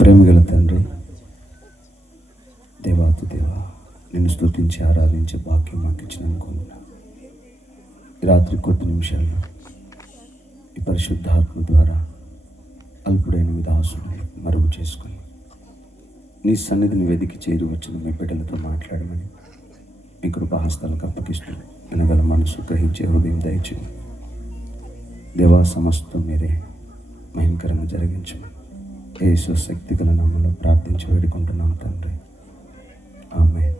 ప్రేమగల తండ్రి, దేవాతి దేవా, నిన్ను స్తుతించి ఆరాధించే భాగ్యం మాకు ఇచ్చినందుకున్నా. ఈ రాత్రి కొద్ది నిమిషాల్లో ఈ పరిశుద్ధాత్మ ద్వారా అల్పుడైన విదాసుని మరుగు చేసుకుని నీ సన్నిధిని వెదికి చేరి వచ్చిన మీ బిడ్డలతో మాట్లాడమని మీ కృపాహస్తాలకు అప్పగిస్తూ వినగల మనసు గ్రహించే హృదయం దయచేయండి. దేవా, సమస్తం మీరే భయంకరంగా జరిగించమని యేసు శక్తి గల నామములో ప్రార్థించి వేడుకుంటున్నాం తండ్రి, amen.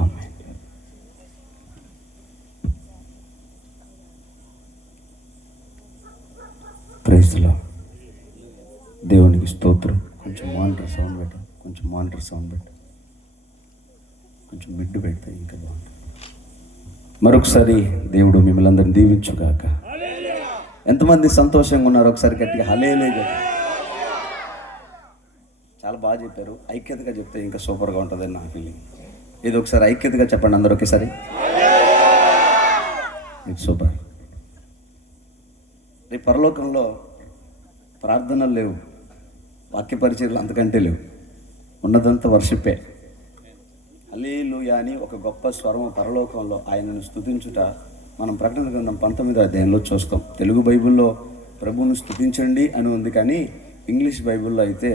Amen. Praise the lord. దేవునికి స్తోత్రం. కొంచెం మానిటర్ సౌండ్ పెట్టు, కొంచెం మిడ్డు పెడితే ఇంకా బాగుంటుంది. మరొకసారి దేవుడు మిమ్మల్ని అందరిని దీవించుగాక. ఎంతమంది సంతోషంగా ఉన్నారు? ఒకసారి గట్టిగా హల్లెలూయా. చాలా బాగా చెప్పారు. ఐక్యతగా చెప్తే ఇంకా సూపర్గా ఉంటుందని నా ఫీలింగ్. ఇది ఒకసారి ఐక్యతగా చెప్పండి అందరూ ఒకేసారి. ఇది సూపర్. రేపు పరలోకంలో ప్రార్థనలు లేవు, వాక్య పరిచర్యలు అంతకంటే లేవు, ఉన్నదంతా వర్షిప్పే. హల్లెలూయా అని ఒక గొప్ప స్వరం పరలోకంలో ఆయనను స్తుతించుట మనం ప్రకటన గ్రంథం 19వ అధ్యాయంలో చూస్తాం. తెలుగు బైబిల్లో ప్రభువును స్తుతించండి అని ఉంది, కానీ ఇంగ్లీష్ బైబిల్లో అయితే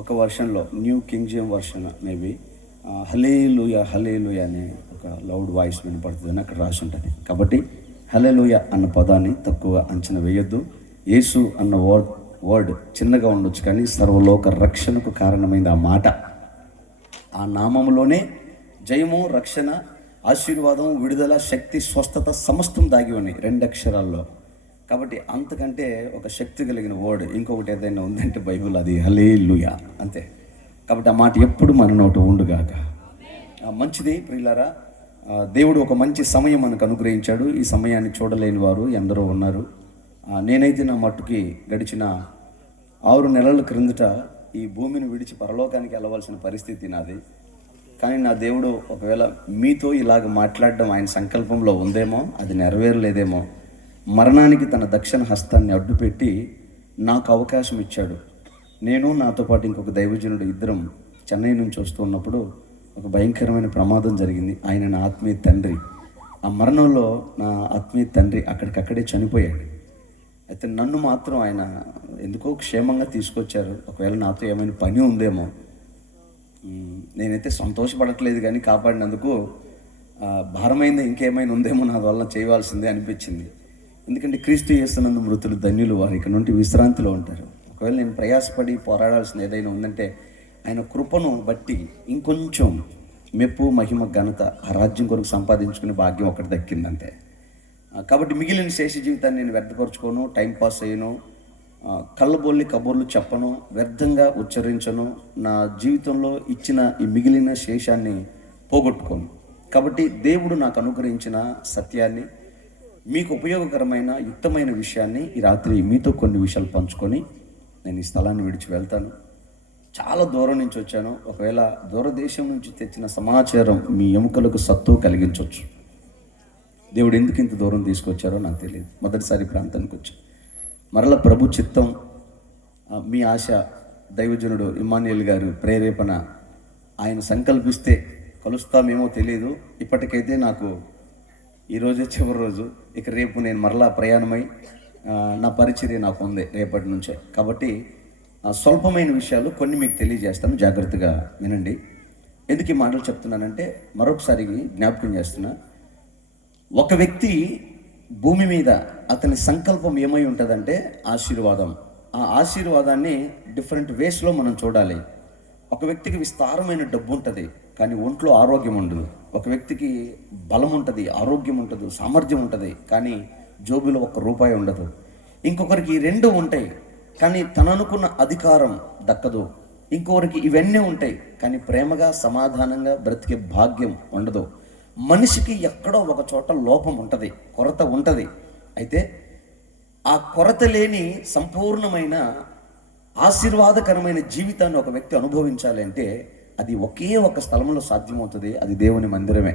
ఒక వర్షన్లో, new King James version maybe, hallelujah hallelujah అనే ఒక లౌడ్ వాయిస్ వినపడుతుందని అక్కడ రాసి ఉంటుంది. కాబట్టి హల్లెలూయా అన్న పదాన్ని తక్కువ అంచనా వేయొద్దు. యేసు అన్న వర్డ్ చిన్నగా ఉండొచ్చు, కానీ సర్వలోక రక్షణకు కారణమైంది ఆ మాట. ఆ నామములోనే జయము, రక్షణ, ఆశీర్వాదం, విడుదల, శక్తి, స్వస్థత సమస్తం దాగి ఉన్నాయి 2 అక్షరాల్లో. కాబట్టి అంతకంటే ఒక శక్తి కలిగిన వర్డ్ ఇంకొకటి ఏదైనా ఉందంటే బైబిల్, అది హల్లెలూయా అంతే. కాబట్టి ఆ మాట ఎప్పుడు మన నోట ఉండుగాక. మంచిది ప్రియులారా, దేవుడు ఒక మంచి సమయం మనకు అనుగ్రహించాడు. ఈ సమయాన్ని చూడలేని వారు ఎందరో ఉన్నారు. నేనైతే నా మట్టుకి గడిచిన 6 నెలల క్రిందట ఈ భూమిని విడిచి పరలోకానికి వెళ్ళవలసిన పరిస్థితి నాది. కానీ నా దేవుడు ఒకవేళ మీతో ఇలాగ మాట్లాడడం ఆయన సంకల్పంలో ఉందేమో, అది నెరవేరలేదేమో, మరణానికి తన దక్షిణ హస్తాన్ని అడ్డుపెట్టి నాకు అవకాశం ఇచ్చాడు. నేను నాతో పాటు ఇంకొక దైవజనుడు ఇద్దరం చెన్నై నుంచి వస్తున్నప్పుడు ఒక భయంకరమైన ప్రమాదం జరిగింది. ఆయన నా ఆత్మీయ తండ్రి. ఆ మరణంలో నా ఆత్మీయ తండ్రి అక్కడికక్కడే చనిపోయాడు. అయితే నన్ను మాత్రం ఆయన ఎందుకో క్షేమంగా తీసుకొచ్చారు. ఒకవేళ నాతో ఏమైనా పని ఉందేమో, నేనైతే సంతోషపడట్లేదు, కానీ కాపాడినందుకు భారమైంది ఇంకేమైనా ఉందేమో నా వల్ల చేయవలసిందే అనిపించింది. ఎందుకంటే క్రీస్తు యేసునందు మృతులు ధన్యులు, వారు ఇక్కడ నుండి విశ్రాంతిలో ఉంటారు. ఒకవేళ నేను ప్రయాసపడి పోరాడాల్సింది ఏదైనా ఉందంటే ఆయన కృపను బట్టి ఇంకొంచెం మెప్పు, మహిమ, ఘనత ఆ రాజ్యం కొరకు సంపాదించుకునే భాగ్యం ఒకటి దక్కిందంతే. కాబట్టి మిగిలిన శేష జీవితాన్ని నేను వ్యర్థపరచుకోను, టైంపాస్ అయ్యను, కళ్ళబొల్లి కబుర్లు చెప్పను, వ్యర్థంగా ఉచ్చరించను, నా జీవితంలో ఇచ్చిన ఈ మిగిలిన శేషాన్ని పోగొట్టుకోను. కాబట్టి దేవుడు నాకు అనుగ్రహించిన సత్యాన్ని, మీకు ఉపయోగకరమైన యుక్తమైన విషయాన్ని ఈ రాత్రి మీతో కొన్ని విషయాలు పంచుకొని నేను ఈ స్థలాన్ని విడిచి వెళ్తాను. చాలా దూరం నుంచి వచ్చాను. ఒకవేళ దూరదేశం నుంచి తెచ్చిన సమాచారం మీ ఎముకలకు సత్తు కలిగించవచ్చు. దేవుడు ఎందుకు ఇంత దూరం తీసుకొచ్చారో నాకు తెలియదు. మొదటిసారి ప్రాంతానికి వచ్చాను. మరలా ప్రభు చిత్తం, మీ ఆశ, దైవజనుడు ఇమ్మాన్యుయల్ గారు ప్రేరేపణ, ఆయన సంకల్పిస్తే కలుస్తామేమో తెలియదు. ఇప్పటికైతే నాకు ఈరోజే చివరి రోజు. ఇక రేపు నేను మరలా ప్రయాణమై నా పరిచర్య నాకు ఉంది రేపటి నుంచే. కాబట్టి స్వల్పమైన విషయాలు కొన్ని మీకు తెలియజేస్తాను, జాగ్రత్తగా వినండి. ఎందుకు ఈ మాటలు చెప్తున్నానంటే మరొకసారి జ్ఞాపకం చేస్తున్నా. ఒక వ్యక్తి భూమి మీద అతని సంకల్పం ఏమై ఉంటుందంటే ఆశీర్వాదం. ఆ ఆశీర్వాదాన్ని డిఫరెంట్ వేస్లో మనం చూడాలి. ఒక వ్యక్తికి విస్తారమైన డబ్బు ఉంటుంది, కానీ ఒంట్లో ఆరోగ్యం ఉండదు. ఒక వ్యక్తికి బలం ఉంటుంది, ఆరోగ్యం ఉంటుంది, సామర్థ్యం ఉంటుంది, కానీ జోబులో ₹1 ఉండదు. ఇంకొకరికి 2 ఉంటాయి, కానీ తను అనుకున్న అధికారం దక్కదు. ఇంకొకరికి ఇవన్నీ ఉంటాయి, కానీ ప్రేమగా సమాధానంగా బ్రతికే భాగ్యం ఉండదు. మనిషికి ఎక్కడో ఒక చోట లోపం ఉంటుంది, కొరత ఉంటుంది. అయితే ఆ కొరత లేని సంపూర్ణమైన ఆశీర్వాదకరమైన జీవితాన్ని ఒక వ్యక్తి అనుభవించాలి అంటే అది ఒకే ఒక స్థలంలో సాధ్యమవుతుంది. అది దేవుని మందిరమే.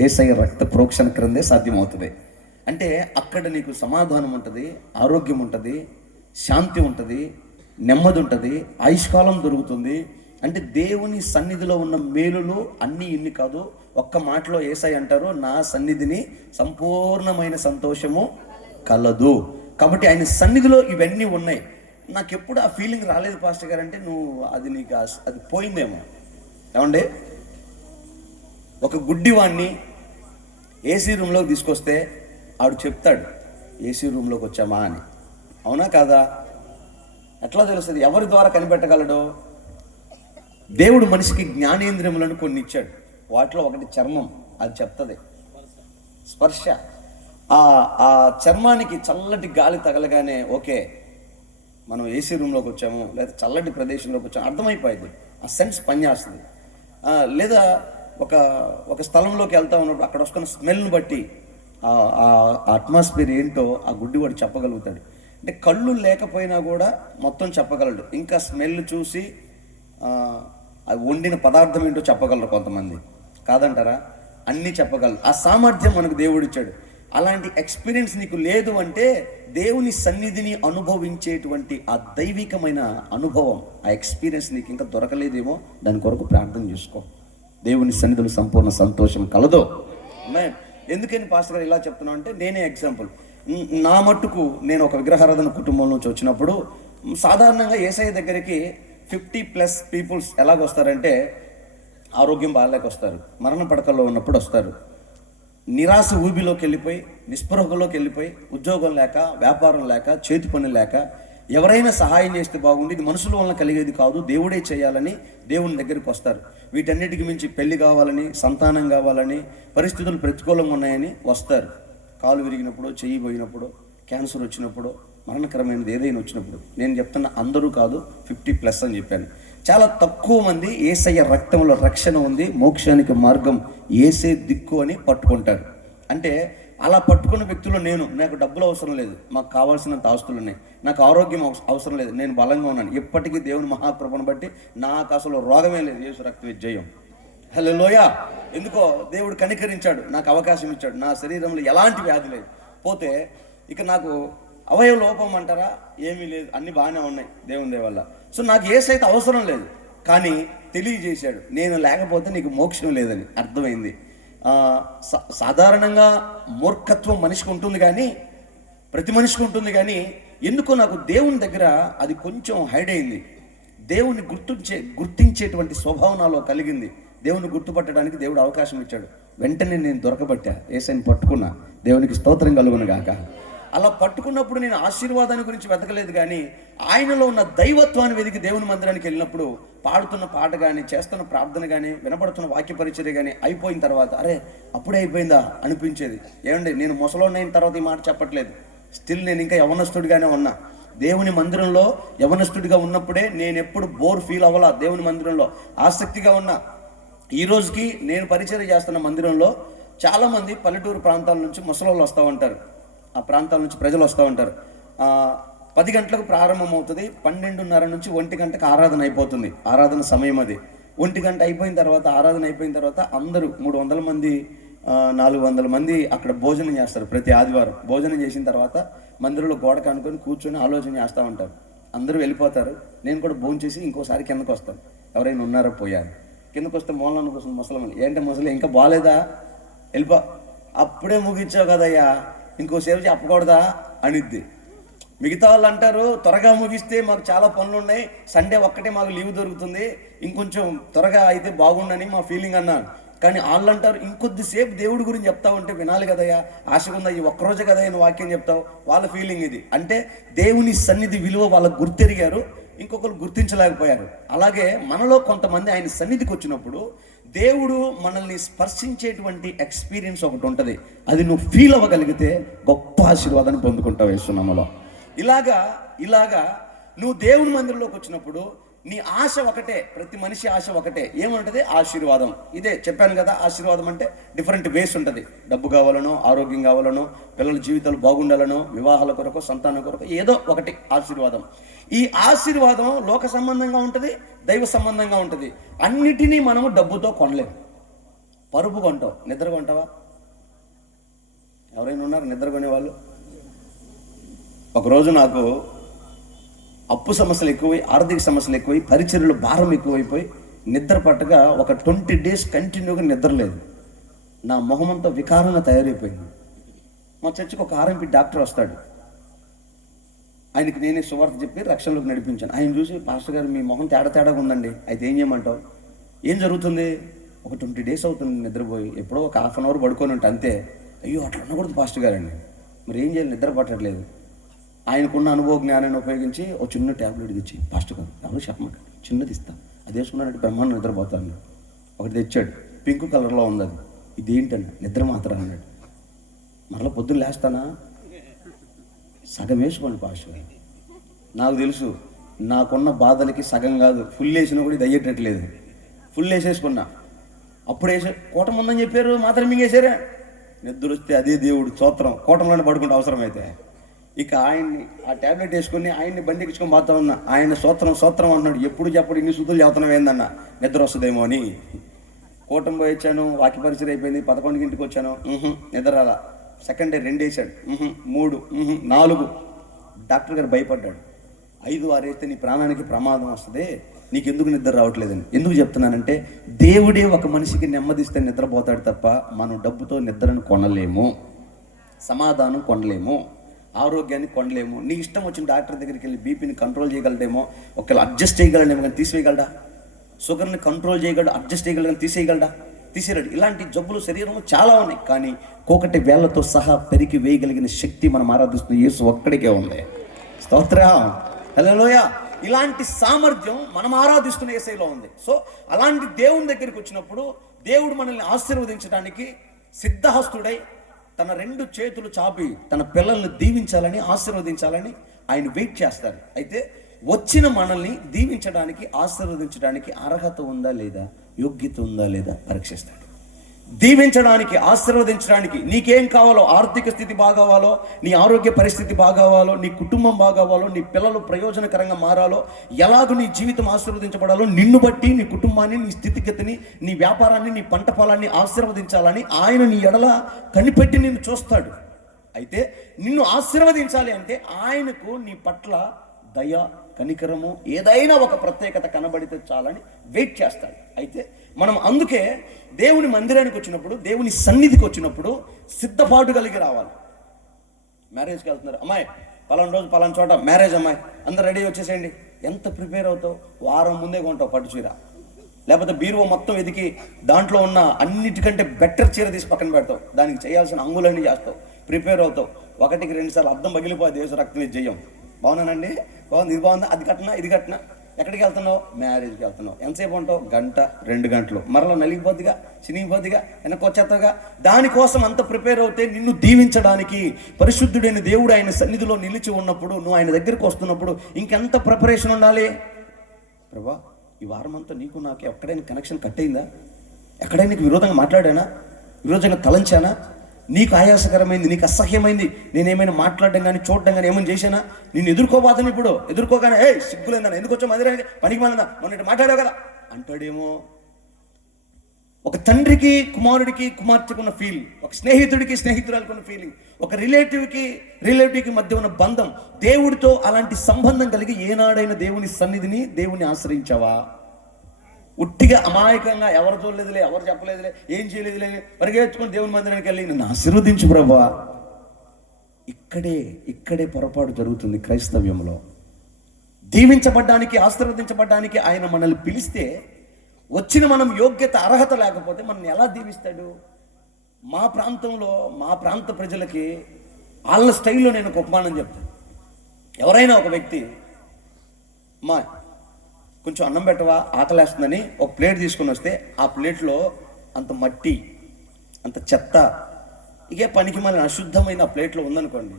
యేసయ్య రక్త ప్రోక్షణ క్రిందే సాధ్యమవుతుంది. అంటే అక్కడ నీకు సమాధానం ఉంటుంది, ఆరోగ్యం ఉంటుంది, శాంతి ఉంటుంది, నెమ్మది ఉంటుంది, ఆయుష్కాలం దొరుకుతుంది. అంటే దేవుని సన్నిధిలో ఉన్న మేలులు అన్నీ ఇన్ని కాదు. ఒక్క మాటలో యేసయ్య అంటారు, నా సన్నిధిని సంపూర్ణమైన సంతోషము కలదు. కాబట్టి ఆయన సన్నిధిలో ఇవన్నీ ఉన్నాయి. నాకు ఎప్పుడు ఆ ఫీలింగ్ రాలేదు పాస్టర్ గారు అంటే, నువ్వు అది నీకు అది పోయిందేమో. ఏమండి, ఒక గుడ్డివాణ్ణి ఏసీ రూమ్లోకి తీసుకొస్తే ఆడు చెప్తాడు ఏసీ రూమ్లోకి వచ్చామా అని. అవునా కాదా? ఎట్లా తెలుస్తుంది? ఎవరి ద్వారా కనిపెట్టగలడు? దేవుడు మనిషికి జ్ఞానేంద్రియములను కొన్ని ఇచ్చాడు. వాటిలో ఒకటి చర్మం, అది చెప్తుంది. స్పర్శ, ఆ చర్మానికి చల్లటి గాలి తగలగానే ఓకే మనం ఏసీ రూమ్లోకి వచ్చాము, లేదా చల్లటి ప్రదేశంలోకి వచ్చాము అర్థమైపోయింది. ఆ సెన్స్ పనిచేస్తుంది. లేదా ఒక స్థలంలోకి వెళ్తా ఉన్నప్పుడు అక్కడ వస్తున్న స్మెల్ని బట్టి ఆ అట్మాస్ఫియర్ ఏంటో ఆ గుడ్డివాడు చెప్పగలుగుతాడు. అంటే కళ్ళు లేకపోయినా కూడా మొత్తం చెప్పగలడు. ఇంకా స్మెల్ చూసి వండిన పదార్థం ఏంటో చెప్పగలరు కొంతమంది, కాదంటారా? అన్నీ చెప్పగలరు. ఆ సామర్థ్యం మనకు దేవుడు ఇచ్చాడు. అలాంటి ఎక్స్పీరియన్స్ నీకు లేదు అంటే దేవుని సన్నిధిని అనుభవించేటువంటి ఆ దైవికమైన అనుభవం, ఆ ఎక్స్పీరియన్స్ నీకు ఇంకా దొరకలేదేమో. దాని కొరకు ప్రార్థన చేసుకో. దేవుని సన్నిధిలో సంపూర్ణ సంతోషం కలదో. ఎందుకని పాస్టర్ గారు ఇలా చెప్తున్నావు అంటే, నేనే ఎగ్జాంపుల్. నా మట్టుకు నేను ఒక విగ్రహారాధన కుటుంబం నుంచి వచ్చినప్పుడు సాధారణంగా యేసయ్య దగ్గరికి 50+ పీపుల్స్ ఎలాగొస్తారంటే, ఆరోగ్యం బాగాలేక వస్తారు, మరణ పడకల్లో ఉన్నప్పుడు వస్తారు, నిరాశ ఊబిలోకి వెళ్ళిపోయి, నిస్పృహలోకి వెళ్ళిపోయి, ఉద్యోగం లేక, వ్యాపారం లేక, చేతి పని లేక, ఎవరైనా సహాయం చేస్తే బాగుండి, ఇది మనుషుల వలన కలిగేది కాదు, దేవుడే చేయాలని దేవుని దగ్గరికి వస్తారు. వీటన్నిటికి మించి పెళ్లి కావాలని, సంతానం కావాలని, పరిస్థితులు ప్రతికూలంగా ఉన్నాయని వస్తారు. కాలు విరిగినప్పుడు, చెయ్యి పోయినప్పుడు, క్యాన్సర్ వచ్చినప్పుడు, మరణకరమైనది ఏదైనా వచ్చినప్పుడు. నేను చెప్తున్న అందరూ కాదు, 50+ అని చెప్పాను. చాలా తక్కువ మంది యేసయ్య రక్తంలో రక్షణ ఉంది, మోక్షానికి మార్గం యేసే దిక్కు అని పట్టుకుంటారు. అంటే అలా పట్టుకున్న వ్యక్తులు నాకు డబ్బులు అవసరం లేదు, మాకు కావాల్సినంత ఆస్తులు ఉన్నాయి, నాకు ఆరోగ్యం అవసరం లేదు, నేను బలంగా ఉన్నాను, ఎప్పటికీ దేవుని మహాకృపను బట్టి నాకు అసలు రోగమే లేదు, యేసు రక్త విజయం. హల్లెలూయా. ఎందుకో దేవుడు కనికరించాడు, నాకు అవకాశం ఇచ్చాడు, నా శరీరంలో ఎలాంటి వ్యాధి లేదు. పోతే ఇక నాకు అవయవ లోపం అంటారా? ఏమీ లేదు, అన్నీ బాగానే ఉన్నాయి దేవుని దయ వల్ల. సో నాకు యేసైతే అవసరం లేదు, కానీ తెలియజేశాడు, నేను లేకపోతే నీకు మోక్షం లేదని. అర్థమైంది. సాధారణంగా మూర్ఖత్వం మనిషికి ఉంటుంది, కానీ ప్రతి మనిషికి ఉంటుంది. కానీ ఎందుకో నాకు దేవుని దగ్గర అది కొంచెం హైడ్ అయింది. దేవుని గుర్తించేటువంటి స్వభావం నాలో కలిగింది. దేవుని గుర్తుపట్టడానికి దేవుడు అవకాశం ఇచ్చాడు. వెంటనే నేను దొరకబట్టా, యేసయ్యని పట్టుకున్నా. దేవునికి స్తోత్రం కలుగును గాక. అలా పట్టుకున్నప్పుడు నేను ఆశీర్వాదాన్ని గురించి వెతకలేదు, కానీ ఆయనలో ఉన్న దైవత్వాన్ని వెతికి దేవుని మందిరానికి వెళ్ళినప్పుడు పాడుతున్న పాట కానీ, చేస్తున్న ప్రార్థన కానీ, వినపడుతున్న వాక్య పరిచర్య కానీ అయిపోయిన తర్వాత అరే అప్పుడే అయిపోయిందా అనిపించేది. ఏమండి, నేను ముసలోడిని అయిన తర్వాత ఈ మాట చెప్పట్లేదు. స్టిల్ నేను ఇంకా యవనస్తుడిగానే ఉన్నా. దేవుని మందిరంలో యవనస్తుడిగా ఉన్నప్పుడే నేను ఎప్పుడు బోర్ ఫీల్ అవ్వాలా. దేవుని మందిరంలో ఆసక్తిగా ఉన్నా. ఈ రోజుకి నేను పరిచర్య చేస్తున్న మందిరంలో చాలామంది పల్లెటూరు ప్రాంతాల నుంచి ముసలోళ్ళు వస్తూ ఉంటారు. ఆ ప్రాంతాల నుంచి ప్రజలు వస్తూ ఉంటారు. 10 గంటలకు ప్రారంభం అవుతుంది, 12:30 నుంచి 1 గంటకు ఆరాధన అయిపోతుంది. ఆరాధన సమయం అది. 1 గంట అయిపోయిన తర్వాత, ఆరాధన అయిపోయిన తర్వాత అందరూ 300 మంది 400 మంది అక్కడ భోజనం చేస్తారు. ప్రతి ఆదివారం భోజనం చేసిన తర్వాత మందిరంలో గోడ కానుకొని కూర్చొని ఆలోచన చేస్తూ ఉంటారు. అందరూ వెళ్ళిపోతారు. నేను కూడా భోజనం చేసి ఇంకోసారి కిందకు వస్తాను. ఎవరైనా ఉన్నారో పోయారు. కిందకు వస్తే మూలన కోసం ముసలమ్మలు, ఏంటంటే ముసలి ఇంకా బాగాలేదా, వెళ్ళిపో, అప్పుడే ముగించావు కదయ్యా, ఇంకోసేపు చెప్పకూడదా అనిద్ది. మిగతా వాళ్ళు అంటారు, త్వరగా ముగిస్తే మాకు చాలా పనులు ఉన్నాయి, సండే ఒక్కటే మాకు లీవ్ దొరుకుతుంది, ఇంకొంచెం త్వరగా అయితే బాగుండని మా ఫీలింగ్ అన్నాను. కానీ వాళ్ళు అంటారు, ఇంకొద్దిసేపు దేవుడి గురించి చెప్తావు అంటే వినాలి కదయ్యా, ఆశగా ఉందా, ఈ ఒక్కరోజే కదా ఆయన వాక్యం చెప్తావు. వాళ్ళ ఫీలింగ్ ఇది. అంటే దేవుని సన్నిధి విలువ వాళ్ళకు గుర్తెరిగారు, ఇంకొకరు గుర్తించలేకపోయారు. అలాగే మనలో కొంతమంది ఆయన సన్నిధికి వచ్చినప్పుడు దేవుడు మనల్ని స్పర్శించేటువంటి ఎక్స్పీరియన్స్ ఒకటి ఉంటుంది. అది నువ్వు ఫీల్ అవ్వగలిగితే గొప్ప ఆశీర్వాదాన్ని పొందుకుంటావు యేసునామములో. ఇలాగా నువ్వు దేవుని మందిరంలోకి వచ్చినప్పుడు నీ ఆశ ఒకటే, ప్రతి మనిషి ఆశ ఒకటే. ఏముంటుంది? ఆశీర్వాదం. ఇదే చెప్పాను కదా, ఆశీర్వాదం అంటే డిఫరెంట్ వేస్ ఉంటుంది. డబ్బు కావాలనో, ఆరోగ్యం కావాలనో, పిల్లల జీవితాలు బాగుండాలనో, వివాహాల కొరకు, సంతానం కొరకు, ఏదో ఒకటి ఆశీర్వాదం. ఈ ఆశీర్వాదం లోక సంబంధంగా ఉంటుంది, దైవ సంబంధంగా ఉంటుంది. అన్నిటినీ మనము డబ్బుతో కొనలేము. పరుపు కొంటావు, నిద్ర కొంటావా? ఎవరైనా ఉన్నారు నిద్ర కొనేవాళ్ళు? ఒకరోజు నాకు అప్పు సమస్యలు ఎక్కువై, ఆర్థిక సమస్యలు ఎక్కువై, పరిచర్యలు భారం ఎక్కువైపోయి నిద్ర పట్టగా ఒక 20 days కంటిన్యూగా నిద్ర లేదు. నా మొహమంతా వికారంగా తయారైపోయింది. మా చర్చికి ఒక ఆర్ఎంపీ డాక్టర్ వస్తాడు. ఆయనకి నేనే సువార్త చెప్పి రక్షణలోకి నడిపించాను. ఆయన చూసి, పాస్టర్ గారు మీ మొహం తేడాగా ఉందండి, అయితే ఏం చేయమంటావు? ఏం జరుగుతుంది? ఒక 20 days అవుతుంది నిద్రపోయి, ఎప్పుడో ఒక 1/2 hour పడుకొని ఉంటే అంతే. అయ్యో అట్లా ఉండకూడదు పాస్టర్ గారండి, మరి ఏం చేయాలి? నిద్ర పట్టట్లేదు. ఆయనకున్న అనుభవ జ్ఞానాన్ని ఉపయోగించి ఒక చిన్న ట్యాబ్లెట్ ఇచ్చి, పాస్టర్ గారు ఎవరు చెప్పమంటారు, చిన్నది ఇస్తా, అది వేసుకున్నానంటే బ్రహ్మాండం నిద్రపోతాను. ఒకటి తెచ్చాడు, పింక్ కలర్లో ఉంది. అది ఇదేంటండి? నిద్ర మాత్రం అన్నాడు. మరలా పొద్దున్న లేస్తానా? సగం వేసుకోండి పాస్టర్. నాకు తెలుసు నాకున్న బాధలకి సగం కాదు, ఫుల్ వేసినా కూడా ఇది అయ్యేటట్లేదు. ఫుల్ వేసేసుకున్నా. అప్పుడు కూటం ఉందని చెప్పారు, మాత్రం మింగేశారా? నిద్ర వస్తే అదే దేవుడు స్తోత్రం, కూటంలోనే పడుకుంటే అవసరమైతే. ఇక ఆయన్ని ఆ ట్యాబ్లెట్ వేసుకుని ఆయన్ని బండి ఎక్కించుకొని పోతా ఉన్నా. ఆయన స్తోత్రం అన్నాడు. ఎప్పుడు చెప్పడు ఇన్ని సుతులు చెబుతున్నావు ఏందన్నా, నిద్ర వస్తుందేమో అని. కూటం పోయి వచ్చాను, వాక్య పరిచయం అయిపోయింది. 11 వచ్చాను, నిద్ర రాలా. సెకండ్ డే 2 వేసాడు, 3, 4. డాక్టర్ గారు భయపడ్డాడు. 5, 6 వేస్తే నీ ప్రాణానికి ప్రమాదం వస్తుంది, నీకెందుకు నిద్ర రావట్లేదని. ఎందుకు చెప్తున్నానంటే, దేవుడే ఒక మనిషికి నెమ్మదిస్తే నిద్రపోతాడు తప్ప మనం డబ్బుతో నిద్రను కొనలేము, సమాధానం కొనలేము, ఆరోగ్యాన్ని కొనలేము. నీ ఇష్టం వచ్చిన డాక్టర్ దగ్గరికి వెళ్ళి బీపీని కంట్రోల్ చేయగలడేమో, ఒకవేళ అడ్జస్ట్ చేయగలడేమో కానీ తీసివేయగలడా? షుగర్ని కంట్రోల్ చేయగలడు, అడ్జస్ట్ చేయగలడు కానీ తీసేయగలడా? తీసేయడు. ఇలాంటి జబ్బులు శరీరంలో చాలా ఉన్నాయి, కానీ కోకటి వేళ్లతో సహా పెరికి వేయగలిగిన శక్తి మనం ఆరాధిస్తున్న యేసు ఒక్కడికే ఉంది. స్తోత్రం, హల్లెలూయా. ఇలాంటి సామర్థ్యం మనం ఆరాధిస్తున్న యేసయ్యలో ఉంది. సో అలాంటి దేవుని దగ్గరికి వచ్చినప్పుడు దేవుడు మనల్ని ఆశీర్వదించడానికి సిద్ధహస్తుడై తన 2 చేతులు చాపి తన పిల్లల్ని దీవించాలని, ఆశీర్వదించాలని ఆయన వెయిట్ చేస్తారు. అయితే వచ్చిన మనల్ని దీవించడానికి, ఆశీర్వదించడానికి అర్హత ఉందా లేదా, యోగ్యత ఉందా లేదా పరీక్షిస్తాడు. దీవించడానికి, ఆశీర్వదించడానికి నీకేం కావాలో, ఆర్థిక స్థితి బాగోవాలో, నీ ఆరోగ్య పరిస్థితి బాగోవాలో, నీ కుటుంబం బాగోవాలో, నీ పిల్లలు ప్రయోజనకరంగా మారాలో, ఎలాగో నీ జీవితం ఆశీర్వదించబడాలో, నిన్ను బట్టి నీ కుటుంబాన్ని, నీ స్థితిగతిని, నీ వ్యాపారాన్ని, నీ పంట పొలాన్ని ఆశీర్వదించాలని ఆయన నీ ఎడల కనిపెట్టి నిన్ను చూస్తాడు. అయితే నిన్ను ఆశీర్వదించాలి అంటే ఆయనకు నీ పట్ల దయ, కనికరము, ఏదైనా ఒక ప్రత్యేకత కనబడితే చాలని వెయిట్ చేస్తాడు. అయితే మనం అందుకే దేవుని మందిరానికి వచ్చినప్పుడు, దేవుని సన్నిధికి వచ్చినప్పుడు సిద్ధపాటు కలిగి రావాలి. మ్యారేజ్కి వెళ్తున్నారు, అమ్మాయి పలానా రోజు పలానా చోట మ్యారేజ్, అమ్మాయి అందరు రెడీ వచ్చేసేయండి. ఎంత ప్రిపేర్ అవుతావు? వారం ముందే కొంటావు పట్టు చీర, లేకపోతే బీరువా మొత్తం వెతికి దాంట్లో ఉన్న అన్నిటికంటే బెటర్ చీర తీసి పక్కన పెడతావు, దానికి చేయాల్సిన అంగులన్నీ చేస్తావు, ప్రిపేర్ అవుతావు. 1కి 2 సార్లు అద్దం పగిలిపోయి దేశ రక్తం చెయ్యం. బాగున్నానండి, బాగుంది, ఇది బాగుందా, అది కట్టినా ఇది కట్టినా. ఎక్కడికి వెళ్తున్నావు? మ్యారేజ్కి వెళ్తున్నావు. ఎంతసేపు ఉంటావు? 1-2 గంటలు. మరలా నలిగిపోద్దిగా, చినిగిపోద్దిగా, వెనక్కి వచ్చేస్తావుగా. దానికోసం అంత ప్రిపేర్ అవుతే నిన్ను దీవించడానికి పరిశుద్ధుడైన దేవుడు ఆయన సన్నిధిలో నిలిచి ఉన్నప్పుడు, నువ్వు ఆయన దగ్గరికి వస్తున్నప్పుడు ఇంకెంత ప్రిపరేషన్ ఉండాలి? ప్రభా, ఈ వారం అంతా నీకు నాకు ఎక్కడైనా కనెక్షన్ కట్ అయిందా? ఎక్కడైనా నీకు విరోధంగా మాట్లాడానా? విరోధంగా తలంచానా? నీకు ఆయాసకరమైంది, నీకు అసహ్యమైంది, నేనేమైనా మాట్లాడడం కానీ చూడడం కానీ ఏమైనా చేశానా? నిన్ను ఎదుర్కోబోతాను. ఇప్పుడు ఎదుర్కోగానే సిగ్గులేందన్నా, ఎందుకు వచ్చావు మందిరానికి, పనికి మాలిందా, మొన్న మాట్లాడావు కదా అంటాడేమో. ఒక తండ్రికి కుమారుడికి, కుమార్తెకు ఉన్న ఫీలింగ్, ఒక స్నేహితుడికి స్నేహితురాలకు ఉన్న ఫీలింగ్, ఒక రిలేటివ్కి మధ్య ఉన్న బంధం, దేవుడితో అలాంటి సంబంధం కలిగి ఏనాడైనా దేవుని సన్నిధిని, దేవుని ఆశ్రయించావా? ఉట్టిగా అమాయకంగా ఎవరు చూడలేదులే, ఎవరు చెప్పలేదులే, ఏం చేయలేదులే, పరిగెత్తుకుని దేవుని మందిరానికి వెళ్ళి నన్ను ఆశీర్వదించు ప్రభువా. ఇక్కడే పొరపాటు జరుగుతుంది క్రైస్తవ్యంలో. దీవించబడ్డానికి, ఆశీర్వదించబడ్డానికి ఆయన మనల్ని పిలిస్తే వచ్చిన మనం యోగ్యత, అర్హత లేకపోతే మనల్ని ఎలా దీవిస్తాడు? మా ప్రాంతంలో, మా ప్రాంత ప్రజలకి వాళ్ళ స్టైల్లో నేను ఒక ఉపమానం చెప్తాను. ఎవరైనా ఒక వ్యక్తి, మా కొంచెం అన్నం పెట్టవా, ఆకలేస్తుందని ఒక ప్లేట్ తీసుకుని వస్తే ఆ ప్లేట్లో అంత మట్టి, అంత చెత్త, ఇకే పనికి మళ్ళీ అశుద్ధమైన ఆ ప్లేట్లో ఉందనుకోండి,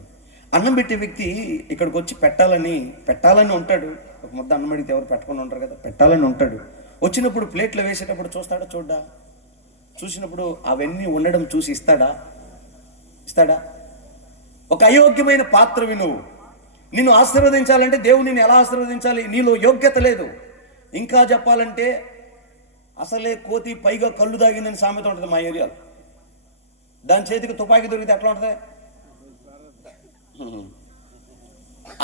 అన్నం పెట్టే వ్యక్తి ఇక్కడికి వచ్చి పెట్టాలని ఉంటాడు. ఒక ముద్ద అన్నం అడిగితే ఎవరు పెట్టకుండా ఉంటారు కదా, పెట్టాలని ఉంటాడు. వచ్చినప్పుడు ప్లేట్లో వేసేటప్పుడు చూస్తాడా, చూసినప్పుడు అవన్నీ ఉండడం చూసి ఇస్తాడా? ఒక అయోగ్యమైన పాత్రవి నువ్వు. నిన్ను ఆశీర్వదించాలంటే దేవుడు నిన్ను ఎలా ఆశీర్వదించాలి? నీలో యోగ్యత లేదు. ఇంకా చెప్పాలంటే అసలే కోతి పైగా కళ్ళు దాగిందని సామెత ఉంటుంది మా ఏరియాలో. దాని చేతికి తుపాకీ దొరికితే ఎట్లా ఉంటుంది?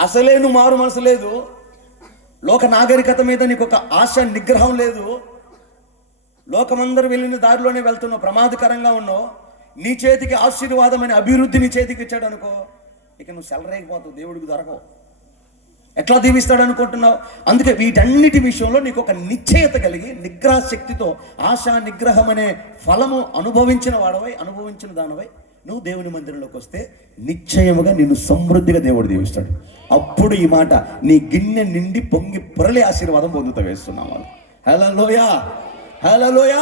అసలే నువ్వు మారు మనసు లేదు, లోక నాగరికత మీద నీకు ఒక ఆశ నిగ్రహం లేదు, లోకమందరూ వెళ్ళిన దారిలోనే వెళ్తున్నావు, ప్రమాదకరంగా ఉన్నావు, నీ చేతికి ఆశీర్వాదం అనే అభివృద్ధి నీ చేతికి ఇచ్చాడు అనుకో, ఇక నువ్వు సెలరేగిపోతావు, దేవుడికి దొరకవు. ఎట్లా దీవిస్తాడు అనుకుంటున్నావు? అందుకే వీటన్నిటి విషయంలో నీకు ఒక నిశ్చయత కలిగి నిగ్రహ శక్తితో ఆశా నిగ్రహం అనే ఫలము అనుభవించిన వాడవై, అనుభవించిన దానవై నువ్వు దేవుని మందిరంలోకి వస్తే నిశ్చయముగా నిన్ను సమృద్ధిగా దేవుడు దీవిస్తాడు. అప్పుడు ఈ మాట నీ గిన్నె నిండి పొంగి పొరలే ఆశీర్వాదం పొందుతా వేస్తున్నాం. Hallelujah, hallelujah.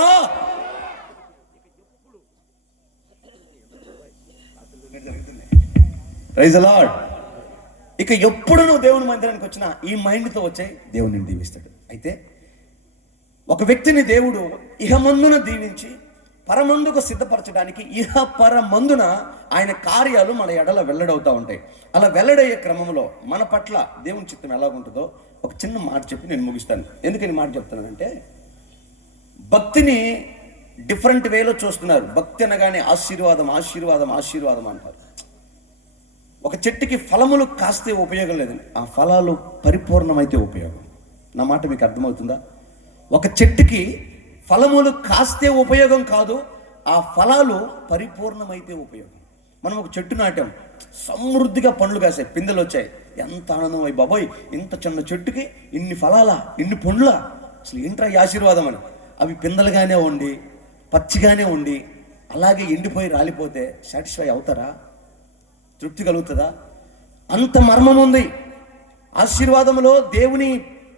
Praise the lord. ఇక ఎప్పుడు నువ్వు దేవుని మందిరానికి వచ్చినా ఈ మైండ్తో వచ్చాయి, దేవుడిని దీవిస్తాడు. అయితే ఒక వ్యక్తిని దేవుడు ఇహమందున దీవించి పరమందుకు సిద్ధపరచడానికి ఇహ పరమందున ఆయన కార్యాలు మన ఎడల వెల్లడవుతూ ఉంటాయి. అలా వెల్లడయ్యే క్రమంలో మన పట్ల దేవుని చిత్తం ఎలాగుంటుందో ఒక చిన్న మాట చెప్పి నేను ముగిస్తాను. ఎందుకని మాట చెప్తున్నానంటే, భక్తిని డిఫరెంట్ వేలో చూస్తున్నారు. భక్తి అనగానే ఆశీర్వాదం ఆశీర్వాదం ఆశీర్వాదం అంటారు. ఒక చెట్టుకి ఫలములు కాస్తే ఉపయోగం లేదండి, ఆ ఫలాలు పరిపూర్ణమైతే ఉపయోగం. నా మాట మీకు అర్థమవుతుందా? ఒక చెట్టుకి ఫలములు కాస్తే ఉపయోగం కాదు, ఆ ఫలాలు పరిపూర్ణమైతే ఉపయోగం. మనం ఒక చెట్టు నాటాం, సమృద్ధిగా పండ్లు కాసాయి, పిందెలు వచ్చాయి, ఎంత ఆనందం! అయ్యి బాబోయ్, ఇంత చిన్న చెట్టుకి ఇన్ని ఫలాలా, ఇన్ని పండ్లా, అసలు ఏంట్రా ఈ ఆశీర్వాదం అని. అవి పిందలుగానే ఉండి పచ్చిగానే ఉండి అలాగే ఎండిపోయి రాలిపోతే సాటిస్ఫై అవుతారా? తృప్తి కలుగుతుందా? అంత మర్మం ఉంది ఆశీర్వాదంలో. దేవుని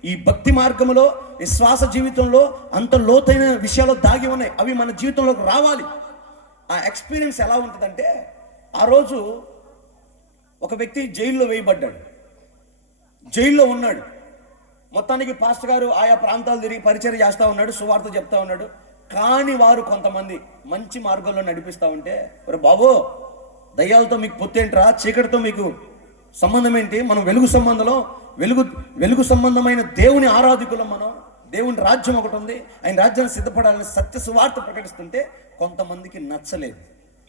ఈ భక్తి మార్గంలో, విశ్వాస జీవితంలో అంత లోతైన విషయాలు దాగి ఉన్నాయి. అవి మన జీవితంలోకి రావాలి. ఆ ఎక్స్పీరియన్స్ ఎలా ఉంటుందంటే, ఆ రోజు ఒక వ్యక్తి జైల్లో వేయబడ్డాడు, జైల్లో ఉన్నాడు. మొత్తానికి పాస్టర్ గారు ఆయా ప్రాంతాలు తిరిగి పరిచయం చేస్తూ ఉన్నాడు, సువార్త చెప్తా ఉన్నాడు. కానీ వారు కొంతమంది మంచి మార్గంలో నడిపిస్తూ ఉంటే, ఒరే బాబు, దయ్యాలతో మీకు పొత్తేంట్రా, చీకటితో మీకు సంబంధం ఏంటి, మనం వెలుగు సంబంధమైన దేవుని ఆరాధికులం, మనం దేవుని రాజ్యం ఒకటి ఉంది, ఆయన రాజ్యాన్ని సిద్ధపడాలని సత్య సువార్త ప్రకటిస్తుంటే కొంతమందికి నచ్చలేదు.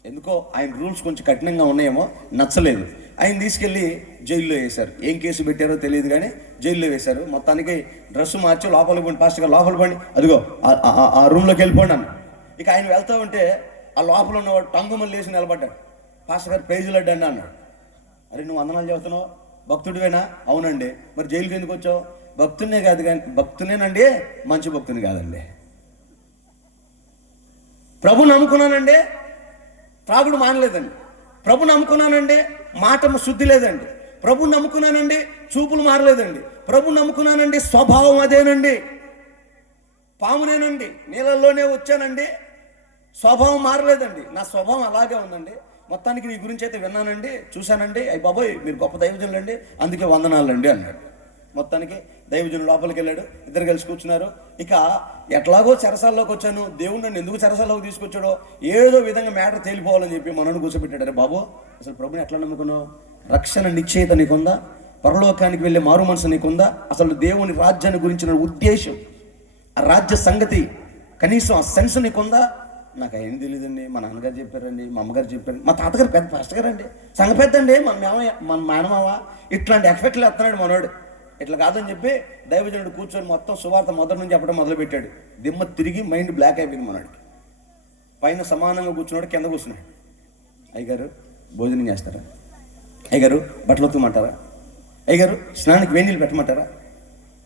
ఎందుకో ఆయన రూల్స్ కొంచెం కఠినంగా ఉన్నాయేమో, నచ్చలేదు. ఆయన తీసుకెళ్ళి జైల్లో వేశారు. ఏం కేసు పెట్టారో తెలియదు కానీ జైల్లో వేశారు. మొత్తానికి డ్రెస్సు మార్చి లోపలికి పోండి, పాస్టర్ గారు లోపల పోండి, అదిగో ఆ రూమ్లోకి వెళ్ళిపోండి అన్న. ఇక ఆయన వెళ్తూ ఉంటే ఆ లోపల ఉన్నవాడు టంగుమల్లి లేచి నిలబడ్డాడు. పాస్టర్ గారు ప్రైజ్ లాడ్ అండి అన్నాడు. అరే నువ్వు వందనాలు చెబుతున్నావు, భక్తుడివేనా? అవునండి. మరి జైలుకి ఎందుకు వచ్చావు? భక్తున్నే కాదు కానీ, భక్తునేనండి, మంచి భక్తుని కాదండి. ప్రభు నమ్ముకున్నానండి, త్రాగుడు మానలేదండి. ప్రభు నమ్ముకున్నానండి, మాట శుద్ధి లేదండి. ప్రభు నమ్ముకున్నానండి, చూపులు మారలేదండి. ప్రభు నమ్ముకున్నానండి, స్వభావం అదేనండి, పామునేనండి, నీళ్ళల్లోనే వచ్చానండి, స్వభావం మారలేదండి, నా స్వభావం అలాగే ఉందండి. మొత్తానికి నీ గురించి అయితే విన్నానండి, చూశానండి, అయ్యి బాబోయ్ మీరు గొప్ప దైవజనులండి, అందుకే వందనాలండి అన్నాడు. మొత్తానికి దైవజనులు లోపలికి వెళ్ళాడు, ఇద్దరు కలిసి కూర్చున్నారు. ఇక ఎట్లాగో చెరసాల్లోకి వచ్చాను, దేవుడు నన్ను ఎందుకు చెరసాల్లోకి తీసుకొచ్చాడో ఏదో విధంగా మ్యాటర్ తేలిపోవాలని చెప్పి మనను కూర్చోబెట్టాడు. అరే బాబు, అసలు ప్రభుని ఎట్లా నమ్ముకున్నావు? రక్షణ నిశ్చయిత నీకుందా? పరలోకానికి వెళ్ళే మారు మనసు నీకుందా? అసలు దేవుని రాజ్యాన్ని గురించిన ఉద్దేశం, ఆ రాజ్య సంగతి కనీసం ఆ సెన్స్ నీకుందా? నాకు ఏం తెలియదండి, మా నాన్నగారు చెప్పారండి, మా అమ్మగారు చెప్పారు, మా తాతగారు పెద్ద పాస్టర్ గారు అండి, సంగ పెద్ద అండి, మన మేనమావ, ఇట్లాంటి ఎఫెక్ట్లు ఎత్తున్నాడు మనోడు. ఇట్లా కాదని చెప్పి దైవజనుడు కూర్చొని మొత్తం సువార్త మొదటి నుంచి చెప్పడం మొదలుపెట్టాడు. దిమ్మ తిరిగి మైండ్ బ్లాక్ అయిపోయింది మనోడికి. పైన సమానంగా కూర్చున్నాడు, కింద కూర్చున్నాడు. అయ్యగారు భోజనం చేస్తారా? అయ్యగారు బట్టలు ఉతకమంటారా? అయ్యగారు స్నానానికి వేడి నీళ్ళు పెట్టమంటారా?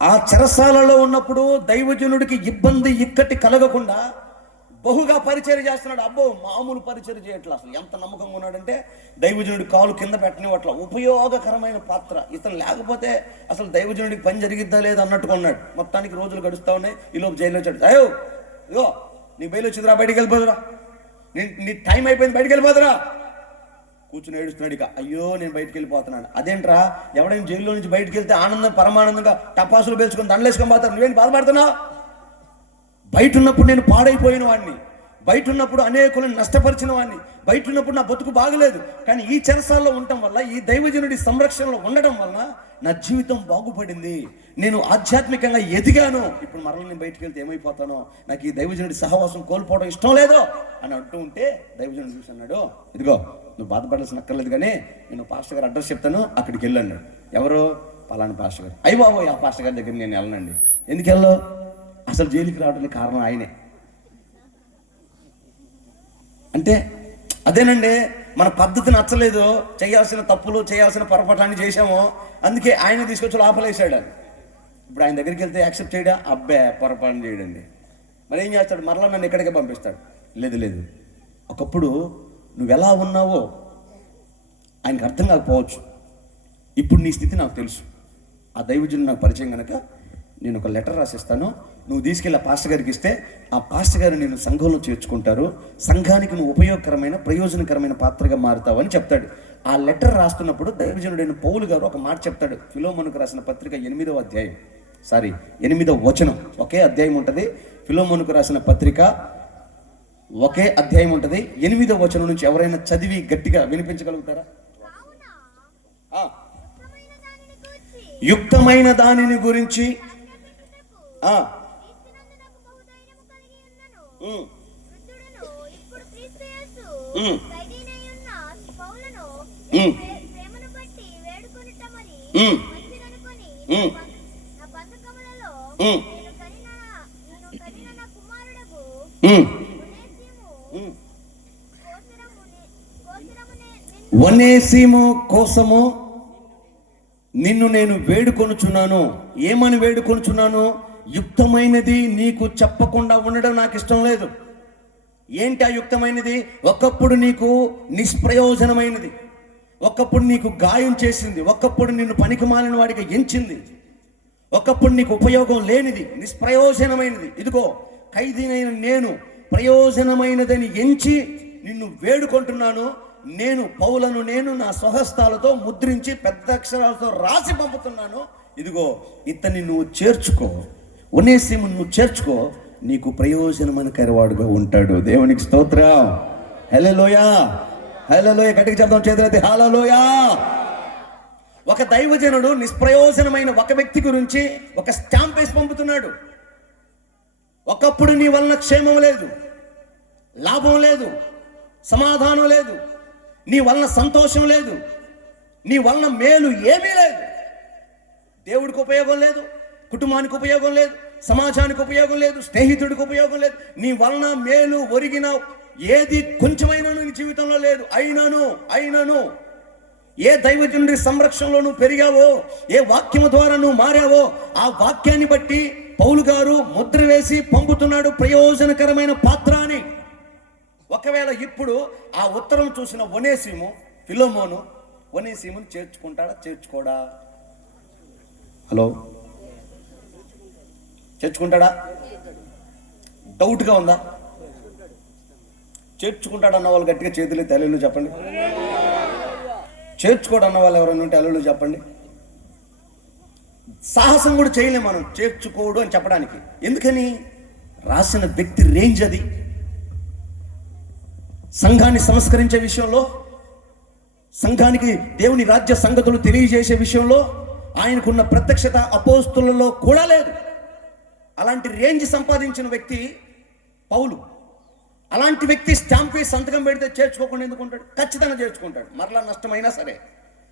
ఆ చెరసాలలో ఉన్నప్పుడు దైవజనుడికి ఇబ్బంది ఇక్కటి కలగకుండా బహుగా పరిచయం చేస్తున్నాడు. అబ్బో మామూలు పరిచయం చేయట్లా. అసలు ఎంత నమ్మకంగా ఉన్నాడంటే దైవజనుడి కాలు కింద పెట్టని అట్లా ఉపయోగకరమైన పాత్ర. ఇతను లేకపోతే అసలు దైవజనుడికి పని జరిగిద్దా లేదా అన్నట్టుగా ఉన్నాడు. మొత్తానికి రోజులు గడుస్తూ ఉన్నాయి. ఈలోపు జైల్లో వచ్చాడు. అయ్యో ఇగో నీ బయలు వచ్చిందిరా, బయటికి వెళ్ళిపోదురా, నీ టైం అయిపోయింది, బయటికి వెళ్ళిపోదురా. కూర్చుని ఏడుస్తున్నాడు. ఇక అయ్యో నేను బయటికి వెళ్ళిపోతున్నాను. అదేంట్రా, ఎవడైనా జైల్లో నుంచి బయటికి వెళ్తే ఆనందం పరమానందంగా టపాసులు పేల్చుకొని దండలేసుకొని పోతారు, నువ్వేంటి బాధపడుతున్నావు? బయట ఉన్నప్పుడు నేను పాడైపోయిన వాడిని, బయట ఉన్నప్పుడు అనేకులను నష్టపరిచిన వాడిని, బయట ఉన్నప్పుడు నా బతుకు బాగలేదు. కానీ ఈ చెరసాల్లో ఉండటం వల్ల, ఈ దైవజనుడి సంరక్షణలో ఉండడం వల్ల నా జీవితం బాగుపడింది, నేను ఆధ్యాత్మికంగా ఎదిగాను. ఇప్పుడు మరల నేను బయటికి వెళ్తే ఏమైపోతానో, నాకు ఈ దైవజనుడి సహవాసం కోల్పోవడం ఇష్టం లేదో అని అంటూ ఉంటే దైవజనుడు చూసి అన్నాడు, ఇదిగో నువ్వు బాధపడాల్సిన అక్కర్లేదు, కానీ నేను పాస్టర్ గారు అడ్రస్ చెప్తాను, అక్కడికి వెళ్ళన్నాడు. ఎవరు? పలానా పాస్టర్ గారు. అయ్యి బాబోయ్, ఆ పాస్టర్ గారి దగ్గర నేను వెళ్ళనండి. ఎందుకు వెళ్ళవు? అసలు జైలుకి రావడానికి కారణం ఆయనే. అంటే అదేనండి, మన పద్ధతి నచ్చలేదు, చేయాల్సిన తప్పులు, చేయాల్సిన పొరపాట్లన్నీ చేసాము, అందుకే ఆయన తీసుకొచ్చి లోపలేసాడు. ఇప్పుడు ఆయన దగ్గరికి వెళ్తే యాక్సెప్ట్ చేయడా? అబ్బే, పొరపాటు చేయడండి. మరి ఏం చేస్తాడు? మరలా నన్ను ఇక్కడికే పంపిస్తాడు. లేదు, ఒకప్పుడు నువ్వు ఎలా ఉన్నావో ఆయనకు అర్థం కాకపోవచ్చు, ఇప్పుడు నీ స్థితి నాకు తెలుసు. ఆ దైవజనుడు నాకు పరిచయం కనుక నేను ఒక లెటర్ రాసిస్తాను, నువ్వు తీసుకెళ్ళి ఆ పాస్టర్ గారికి ఇస్తే ఆ పాస్టర్ గారు నేను సంఘంలో చేర్చుకుంటారు, సంఘానికి నువ్వు ఉపయోగకరమైన, ప్రయోజనకరమైన పాత్రగా మారుతావు అని చెప్తాడు. ఆ లెటర్ రాస్తున్నప్పుడు దైవజనుడైన పౌలు గారు ఒక మాట చెప్తాడు. ఫిలోమోనుకు రాసిన పత్రిక 8వ వచనం, ఒకే అధ్యాయం ఉంటుంది. ఫిలోమోనుకు రాసిన పత్రిక ఒకే అధ్యాయం ఉంటుంది. 8వ వచనం నుంచి ఎవరైనా చదివి గట్టిగా వినిపించగలుగుతారా? యుక్తమైన దానిని గురించి ఒనేసిము కోసము నిన్ను నేను వేడుకొనుచున్నాను. ఏమని వేడుకొనుచున్నాను? యుక్తమైనది నీకు చెప్పకుండా ఉండడం నాకు ఇష్టం లేదు. ఏంటి ఆ యుక్తమైనది? ఒకప్పుడు నీకు నిష్ప్రయోజనమైనది, ఒకప్పుడు నీకు గాయం చేసింది, ఒకప్పుడు నిన్ను పనికి మాలిన వాడిగా ఎంచింది, ఒకప్పుడు నీకు ఉపయోగం లేనిది, నిష్ప్రయోజనమైనది. ఇదిగో ఖైదీనైన నేను ప్రయోజనమైనదని ఎంచి నిన్ను వేడుకుంటున్నాను. నేను పౌలను నేను నా స్వహస్తాలతో ముద్రించి పెద్ద అక్షరాలతో రాసి పంపుతున్నాను. ఇదిగో ఇతన్ని నువ్వు చేర్చుకో, ఒనేసిము నువ్వు చేర్చుకో, నీకు ప్రయోజనమనకరవాడుగా ఉంటాడు. దేవునికి స్తోత్రం. హల్లెలూయా, హల్లెలూయా. గట్టిగా చెప్దాం చేతులైతే, హల్లెలూయా. ఒక దైవజనుడు నిష్ప్రయోజనమైన ఒక వ్యక్తి గురించి ఒక స్టాంప్ వేసి పంపుతున్నాడు. ఒకప్పుడు నీ వలన క్షేమం లేదు, లాభం లేదు, సమాధానం లేదు, నీ వలన సంతోషం లేదు, నీ వలన మేలు ఏమీ లేదు, దేవుడికి ఉపయోగం లేదు, కుటుంబానికి ఉపయోగం లేదు, సమాజానికి ఉపయోగం లేదు, స్నేహితుడికి ఉపయోగం లేదు, నీ వలన మేలు ఒరిగిన ఏది కొంచెమైనా నీ జీవితంలో లేదు. అయినను ఏ దైవజనుడి సంరక్షణలో నువ్వు పెరిగావో, ఏ వాక్యము ద్వారా నువ్వు మారావో, ఆ వాక్యాన్ని బట్టి పౌలు గారు ముద్ర వేసి పంపుతున్నాడు ప్రయోజనకరమైన పాత్ర అని. ఒకవేళ ఇప్పుడు ఆ ఉత్తరం చూసిన ఒనేసిము, ఫిలోమోను ఒనేసిమును చేర్చుకుంటాడా? చేర్చుకోడా? హలో, చేర్చుకుంటాడా? డౌట్గా ఉందా? చేర్చుకుంటాడు అన్న వాళ్ళు గట్టిగా చేతులు తల్లిలు చెప్పండి. చేర్చుకోడు అన్న వాళ్ళు ఎవరైనా ఉంటే అల్లుళ్ళు చెప్పండి. సాహసం కూడా చేయలేము మనం చేర్చుకోడు అని చెప్పడానికి. ఎందుకని? రాసిన వ్యక్తి రేంజ్ అది. సంఘాన్ని సంస్కరించే విషయంలో, సంఘానికి దేవుని రాజ్య సంగతులు తెలియజేసే విషయంలో ఆయనకున్న ప్రత్యక్షత అపోస్తులలో కూడా లేదు. అలాంటి రేంజ్ సంపాదించిన వ్యక్తి పౌలు. అలాంటి వ్యక్తి స్టాంప్ వేసి సంతకం పెడితే చేర్చుకోకుండా ఎందుకుంటాడు? ఖచ్చితంగా చేర్చుకుంటాడు. మరలా నష్టమైనా సరే,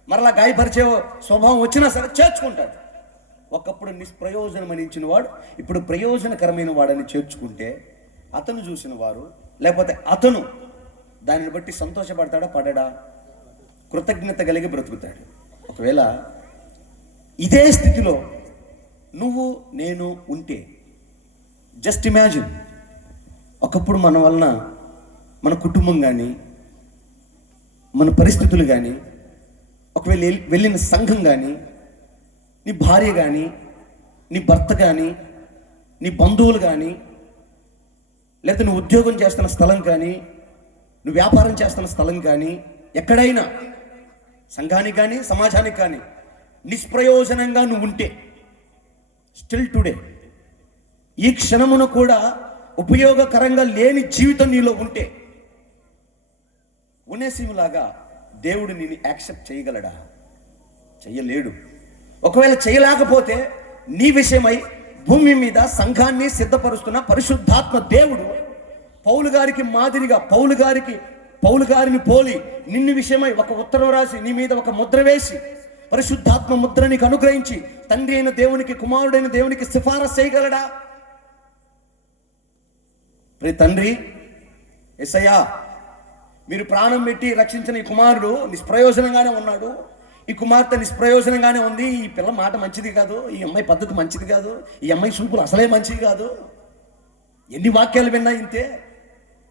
మరలా గాయపరిచే స్వభావం వచ్చినా సరే చేర్చుకుంటాడు. ఒకప్పుడు నిష్ప్రయోజనమనించిన వాడు ఇప్పుడు ప్రయోజనకరమైన వాడని చేర్చుకుంటే అతను చూసిన వారు, లేకపోతే అతను దానిని బట్టి సంతోషపడతాడా? పడడా? కృతజ్ఞత కలిగి బ్రతుకుతాడు. ఒకవేళ ఇదే స్థితిలో నువ్వు నేను ఉంటే, జస్ట్ ఇమాజిన్, ఒకప్పుడు మన వలన మన కుటుంబం కానీ, మన పరిస్థితులు కానీ, ఒకవేళ వెళ్ళిన సంఘం కానీ, నీ భార్య కానీ, నీ భర్త కానీ, నీ బంధువులు కానీ, లేకపోతే నువ్వు ఉద్యోగం చేస్తున్న స్థలం కానీ, నువ్వు వ్యాపారం చేస్తున్న స్థలం కానీ, ఎక్కడైనా సంఘానికి కానీ సమాజానికి కానీ నిష్ప్రయోజనంగా నువ్వు ఉంటే, స్టిల్ టుడే ఈ క్షణమును కూడా ఉపయోగకరంగా లేని జీవితం నీలో ఉంటే ఒనేసిములాగా దేవుడు నిన్ను యాక్సెప్ట్ చేయగలడా? చెయ్యలేడు. ఒకవేళ చేయలేకపోతే నీ విషయమై భూమి మీద సంఘాన్ని సిద్ధపరుస్తున్న పరిశుద్ధాత్మ దేవుడు పౌలు గారికి మాదిరిగా పౌలు గారిని పోలి నిన్ను విషయమై ఒక ఉత్తరం రాసి నీ మీద ఒక ముద్ర వేసి పరిశుద్ధాత్మ ముద్ర నీకు అనుగ్రహించి తండ్రి అయిన దేవునికి కుమారుడైన దేవునికి సిఫారసు చేయగలడా? ప్రియ తండ్రి యేసయ్యా, మీరు ప్రాణం పెట్టి రక్షించిన ఈ కుమారుడు నిష్ప్రయోజనంగానే ఉన్నాడు, ఈ కుమార్తె నిష్ప్రయోజనంగానే ఉంది, ఈ పిల్ల మాట మంచిది కాదు, ఈ అమ్మాయి పద్ధతి మంచిది కాదు, ఈ అమ్మాయి చూపులు అసలే మంచిది కాదు, ఎన్ని వాక్యాలు విన్నా ఇంతే,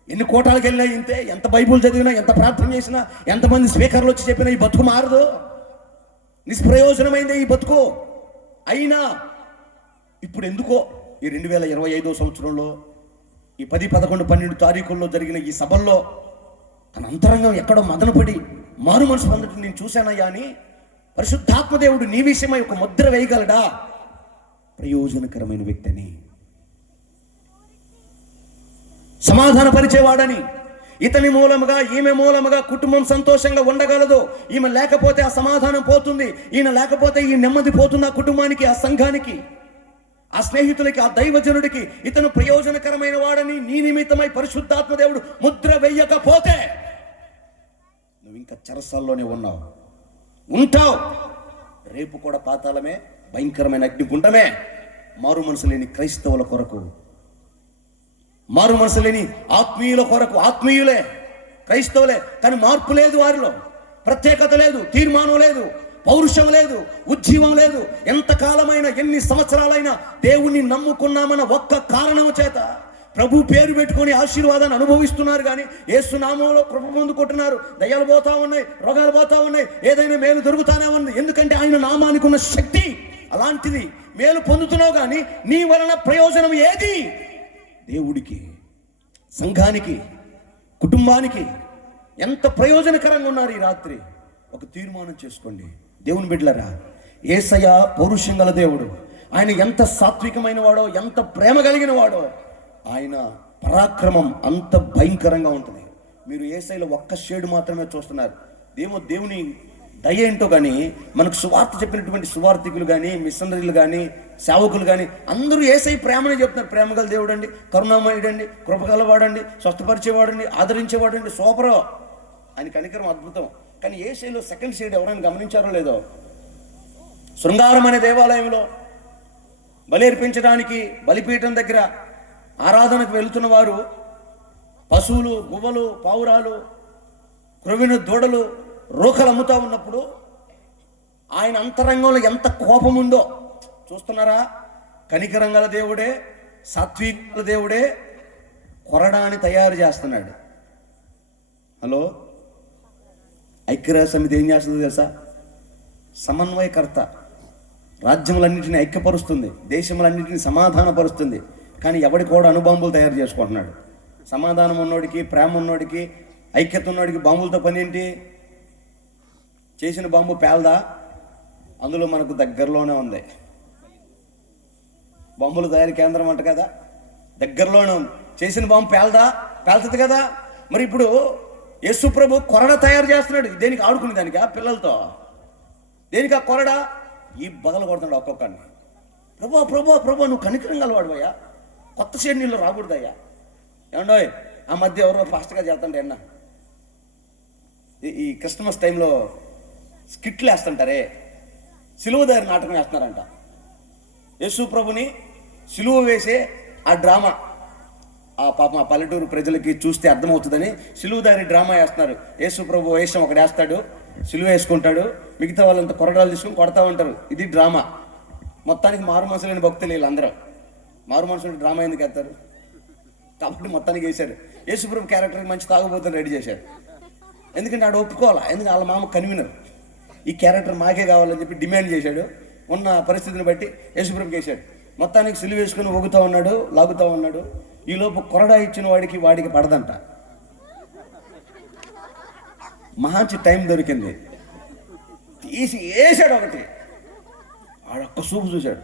ఎన్ని కోటాలకు వెళ్ళినా ఇంతే, ఎంత బైబుల్ చదివినా, ఎంత ప్రార్థన చేసినా, ఎంతమంది స్పీకర్లు వచ్చి చెప్పినా ఈ బతుకు మారదు, నిష్ప్రయోజనమైందే ఈ బతుకు. అయినా ఇప్పుడు ఎందుకో ఈ 2025 సంవత్సరంలో ఈ 10, 11, 12 తారీఖుల్లో జరిగిన ఈ సభల్లో తన అంతరంగం ఎక్కడో మదనపడి మారు మనసు పొందటం నేను చూశానయ్యా అని పరిశుద్ధాత్మదేవుడు నీ విషయమై ఒక ముద్ర వేయగలడా? ప్రయోజనకరమైన వ్యక్తిని, సమాధానపరిచేవాడని, ఇతని మూలముగా ఈమె మూలముగా కుటుంబం సంతోషంగా ఉండగలదు, ఈమె లేకపోతే ఆ సమాధానం పోతుంది, ఈయన లేకపోతే ఈ నెమ్మది పోతుంది ఆ కుటుంబానికి, ఆ సంఘానికి, ఆ స్నేహితులకి, ఆ దైవజనుడికి. ఇతను ప్రయోజనకరమైన వాడని నీ నిమిత్తమై పరిశుద్ధాత్మ దేవుడు ముద్ర వెయ్యకపోతే నువ్వు ఇంకా చెరసాల్లోనే ఉంటావు. రేపు కూడా పాతాళమే, భయంకరమైన అగ్నిగుండమే. మారు మనసు లేని క్రైస్తవుల కొరకు, మారు మనసు లేని ఆత్మీయుల కొరకు, ఆత్మీయులే క్రైస్తవులే కానీ మార్పు లేదు, వారిలో ప్రత్యేకత లేదు, తీర్మానం లేదు, పౌరుషం లేదు, ఉజ్జీవం లేదు. ఎంతకాలమైనా, ఎన్ని సంవత్సరాలైనా దేవుణ్ణి నమ్ముకున్నామన్న ఒక్క కారణం చేత ప్రభు పేరు పెట్టుకొని ఆశీర్వాదాన్ని అనుభవిస్తున్నారు కానీ యేసు నామంలో కృప పొందుకుంటున్నారు. దయ్యాలు పోతా ఉన్నాయి, రోగాలు పోతా ఉన్నాయి, ఏదైనా మేలు దొరుకుతానే ఉంది. ఎందుకంటే ఆయన నామానికి ఉన్న శక్తి అలాంటిది. మేలు పొందుతున్నావు కానీ నీ వలన ప్రయోజనం ఏది? దేవుడికి, సంఘానికి, కుటుంబానికి ఎంత ప్రయోజనకరంగా ఉన్నారు ఈ రాత్రి? ఒక తీర్మానం చేసుకోండి దేవుని బిడ్డలారా. యేసయ్య పౌరుషం గల దేవుడు. ఆయన ఎంత సాత్వికమైన వాడో, ఎంత ప్రేమ కలిగిన వాడో, ఆయన పరాక్రమం అంత భయంకరంగా ఉంటుంది. మీరు యేసయ్యలో ఒక్క షేడు మాత్రమే చూస్తున్నారు. దేవుని దయ ఏంటో కానీ మనకు సువార్త చెప్పినటువంటి సువార్థికులు కానీ, మిషనరీలు కానీ, సేవకులు కానీ అందరూ యేసయ్య ప్రేమనే చెప్తున్నారు. ప్రేమగల దేవుడు అండి, కరుణామయుడండి, కృపగలవాడండి, స్వస్థపరిచేవాడండి, ఆదరించేవాడండి, సూపరో, ఆయన కనికరం అద్భుతం. కానీ యేసయ్యలో సెకండ్ షేడ్ ఎవరైనా గమనించారో లేదో? శృంగారం అనే దేవాలయంలో బలి అర్పించడానికి బలిపీఠం దగ్గర ఆరాధనకు వెళుతున్న వారు పశువులు, గువ్వలు, పావురాలు, క్రొవిన దూడలు, రోకలు అమ్ముతా ఉన్నప్పుడు ఆయన అంతరంగంలో ఎంత కోపం ఉందో చూస్తున్నారా? కనికరంగల దేవుడే, సాత్వికుల దేవుడే కొరడాన్ని తయారు చేస్తున్నాడు. హలో, ఐక్యరాజ్య సమితి ఏం చేస్తుందో తెలుసా? సమన్వయకర్త, రాజ్యములన్నింటినీ ఐక్యపరుస్తుంది, దేశములన్నింటినీ సమాధానపరుస్తుంది. కానీ ఎవడి కూడా అణుబాంబులు తయారు చేసుకుంటున్నాడు. సమాధానం ఉన్నోడికి, ప్రేమ ఉన్నోడికి, ఐక్యత ఉన్నోడికి బాంబులతో పని ఏంటి? చేసిన బాంబు పేలదా? అందులో మనకు దగ్గరలోనే ఉంది బాంబుల తయారీ కేంద్రం అంట కదా, దగ్గరలోనే ఉంది. చేసిన బాంబు పేలదా? పేలుతుంది కదా. మరి ఇప్పుడు యేసు ప్రభు కొరడ తయారు చేస్తున్నాడు. దేనికి? ఆడుకునే దానికా? పిల్లలతో. దేనికి ఆ కొరడ? ఈ బదలు కొడుతున్నాడు ఒక్కొక్కడిని. ప్రభు ప్రభు ప్రభు నువ్వు కనికరం గలవాడువయ్యా, కొత్త శ్రేణిలో రాకూడదయ్యా. ఏమండో ఆ మధ్య ఎవరో ఫాస్ట్గా చేస్తుంటే అన్న, ఈ క్రిస్మస్ టైంలో స్కిట్లు వేస్తుంటారే, సిలువదారి నాటకం వేస్తున్నారంట. యేసు ప్రభుని సిలువ వేసే ఆ డ్రామా, ఆ పాప మా పల్లెటూరు ప్రజలకి చూస్తే అర్థమవుతుందని సిలువదారి డ్రామా వేస్తున్నారు. యేసు ప్రభు వేషం ఒకటి వేస్తాడు, సిలువ వేసుకుంటాడు, మిగతా వాళ్ళంతా కొరడాలు తీసుకుని కొడతా ఉంటారు. ఇది డ్రామా. మొత్తానికి మారు మనసులేని భక్తులు వీళ్ళందరూ. మారు మనసులు డ్రామా ఎందుకు వేస్తారు? కాబట్టి మొత్తానికి వేశారు. యేసు ప్రభు క్యారెక్టర్కి మంచి తాగుబోతుని రెడీ చేశారు. ఎందుకంటే ఆడు ఒప్పుకోవాలా, ఎందుకంటే వాళ్ళ మామ కన్వీనర్, ఈ క్యారెక్టర్ మాకే కావాలని చెప్పి డిమాండ్ చేశాడు. ఉన్న పరిస్థితిని బట్టి యేసు ప్రభుకి వేశాడు. మొత్తానికి సిలువ వేసుకుని ఊగుతూ ఉన్నాడు, లాగుతూ ఉన్నాడు. ఈలోపు కొరడా ఇచ్చిన వాడికి పడదంట. మంచి టైం దొరికింది, తీసి వేసాడు ఒకటి. ఆడొక్క చూపు చూశాడు.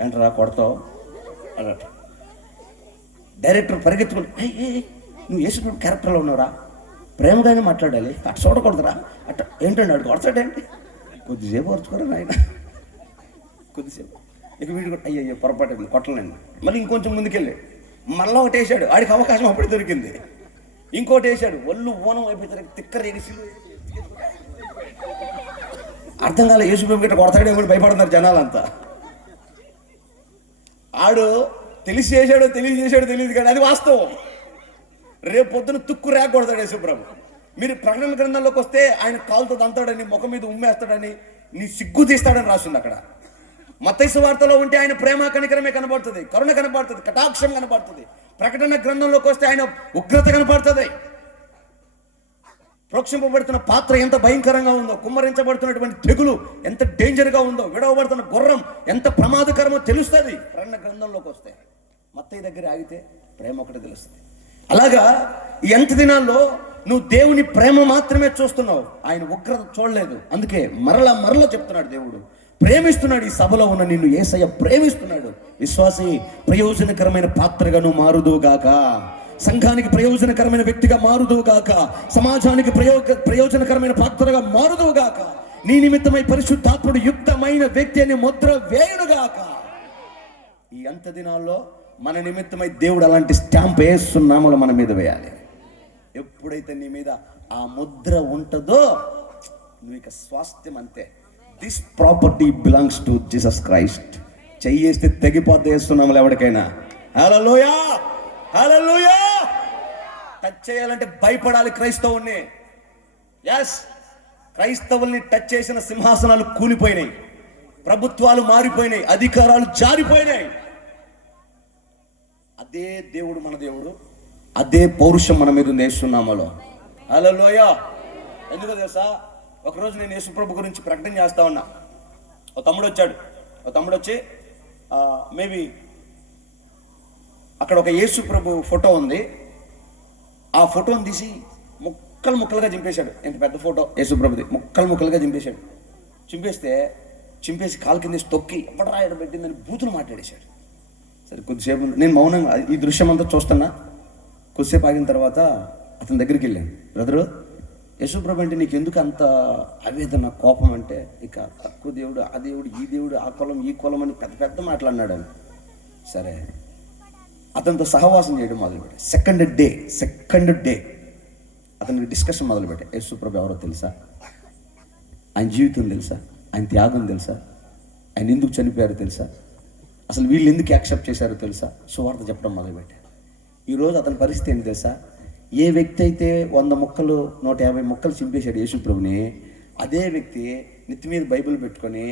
ఏంట్రా కొడతావు అన్నట్టు. డైరెక్టర్ పరిగెత్తుకుంటూ నువ్వు యేసుప్రభు క్యారెక్టర్లో ఉన్నావురా, ప్రేమగానే మాట్లాడాలి, అటు చూడకూడదురా, అట్ట ఏంటండి అడు కొడతాడేంటి, కొద్దిసేపు ఓర్చుకోరా నాయన, కొద్దిసేపు. ఇక వీడు కూడా అయ్యో పొరపాటు కొట్టలేండి. మళ్ళీ ఇంకొంచెం ముందుకెళ్ళాడు, మళ్ళీ ఒకటి వేసాడు, ఆడికి అవకాశం అప్పుడే దొరికింది. ఇంకోటి వేసాడు, ఒళ్ళు ఓనం అయిపోతారు, తిక్కర ఎగిసి అర్థం కాలే, యేసుప్రభు గిట్ట కొడతాడేమో భయపడుతున్నారు జనాలంతా. ఆడు తెలిసి చేశాడో తెలియదు కానీ అది వాస్తవం. రేపు పొద్దున తుక్కు రేగ కొడతాడు యేసుప్రభు. మీరు ప్రకటన గ్రంథంలోకి వస్తే ఆయన కాలుతో దంతాడని, ముఖం మీద ఉమ్మేస్తాడని, నీ సిగ్గు తీస్తాడని రాస్తుంది అక్కడ. మత్తయి సువార్తలో ఉంటే ఆయన ప్రేమ కనికరమే కనబడుతుంది, కరుణ కనబడుతుంది, కటాక్షం కనబడుతుంది. ప్రకటన గ్రంథంలోకి వస్తే ఆయన ఉగ్రత కనబడుతుంది. ప్రోక్షింపబడుతున్న పాత్ర ఎంత భయంకరంగా ఉందో, కుమ్మరించబడుతున్నటువంటి తెగులు ఎంత డేంజర్గా ఉందో, విడవబడుతున్న గుర్రం ఎంత ప్రమాదకరమో తెలుస్తుంది ప్రకటన గ్రంథంలోకి వస్తే. మత్తయి దగ్గర ఆగితే ప్రేమ ఒకటి తెలుస్తుంది. అలాగా ఈ ఎంత దినాల్లో నువ్వు దేవుని ప్రేమ మాత్రమే చూస్తున్నావు, ఆయన ఉగ్రత చూడలేదు. అందుకే మరలా చెప్తున్నాడు, దేవుడు ప్రేమిస్తున్నాడు. ఈ సభలో ఉన్న నిన్ను యేసయ్య ప్రేమిస్తున్నాడు. విశ్వాసి, ప్రయోజనకరమైన పాత్రగా నువ్వు మారుదువుగాక, సంఘానికి ప్రయోజనకరమైన వ్యక్తిగా మారుదువుగాక, సమాజానికి ప్రయోజనకరమైన పాత్రగా మారుదువుగాక. నీ నిమిత్తమై పరిశుద్ధాత్ముడు యుక్తమైన వ్యక్తి అని ముద్ర వేయుడుగాక. ఈ అంత దినాల్లో మన నిమిత్తమై దేవుడు అలాంటి స్టాంప్ వేస్తున్నామో మన మీద వేయాలి. ఎప్పుడైతే నీ మీద ఆ ముద్ర ఉంటుందో నువ్వు ఇక స్వాస్థ్యం అంతే. This property belongs to Jesus Christ. చెయ్యేస్తే తెగిపోతే వేస్తున్నాము ఎవరికైనా. హల్లెలూయా, హల్లెలూయా. టచ్ చేయాలంటే భయపడాలి క్రైస్తవుల్ని. ఎస్, క్రైస్తవుల్ని టచ్ చేసిన సింహాసనాలు కూలిపోయినాయి, ప్రభుత్వాలు మారిపోయినాయి, అధికారాలు జారిపోయినాయి. అదే దేవుడు మన దేవుడు, అదే పౌరుషం మన మీద నేస్తున్నామలో. హల్లెలూయా. ఎందుకో తెలుసా, ఒకరోజు నేను యేసుప్రభు గురించి ప్రకటన చేస్తా ఉన్నా. ఓ తమ్ముడు వచ్చి మేబీ అక్కడ ఒక యేసుప్రభు ఫోటో ఉంది. ఆ ఫోటోని తీసి ముక్కలుగా చింపేశాడు. ఎంత పెద్ద ఫోటో యేసుప్రభుది, ముక్కలుగా చింపేసి కాలు కింద తొక్కి ఎప్పుడు రాయడం పెట్టిందని బూతులు మాట్లాడేశాడు. సరే కొద్దిసేపు నేను మౌనంగా ఈ దృశ్యం అంతా చూస్తున్నా. కొద్దిసేపు ఆగిన తర్వాత అతని దగ్గరికి వెళ్ళాను. బ్రదరు, యేసుప్రభు అంటే నీకు ఎందుకు అంత ఆవేదన, కోపం అంటే, ఇక తక్కువ దేవుడు, ఆ దేవుడు, ఈ దేవుడు, ఆ కులం, ఈ కులం అని పెద్ద మాట్లాడినాడు అని. సరే, అతనితో సహవాసం చేయడం మొదలుపెట్టా. సెకండ్ డే అతనికి డిస్కషన్ మొదలుపెట్టా. యేసుప్రభు ఎవరో తెలుసా, ఆయన జీవితం తెలుసా, ఆయన త్యాగం తెలుసా, ఆయన ఎందుకు చనిపోయారో తెలుసా, అసలు వీళ్ళు ఎందుకు యాక్సెప్ట్ చేశారో తెలుసా, సువార్త చెప్పడం మొదలుపెట్టా. ఈరోజు అతని పరిస్థితి ఏంటి తెలుసా, ఏ వ్యక్తి అయితే 100 ముక్కలు 150 ముక్కలు చింపేశాడు యేసుప్రభుని, అదే వ్యక్తి నెత్తి మీద బైబిల్ పెట్టుకొని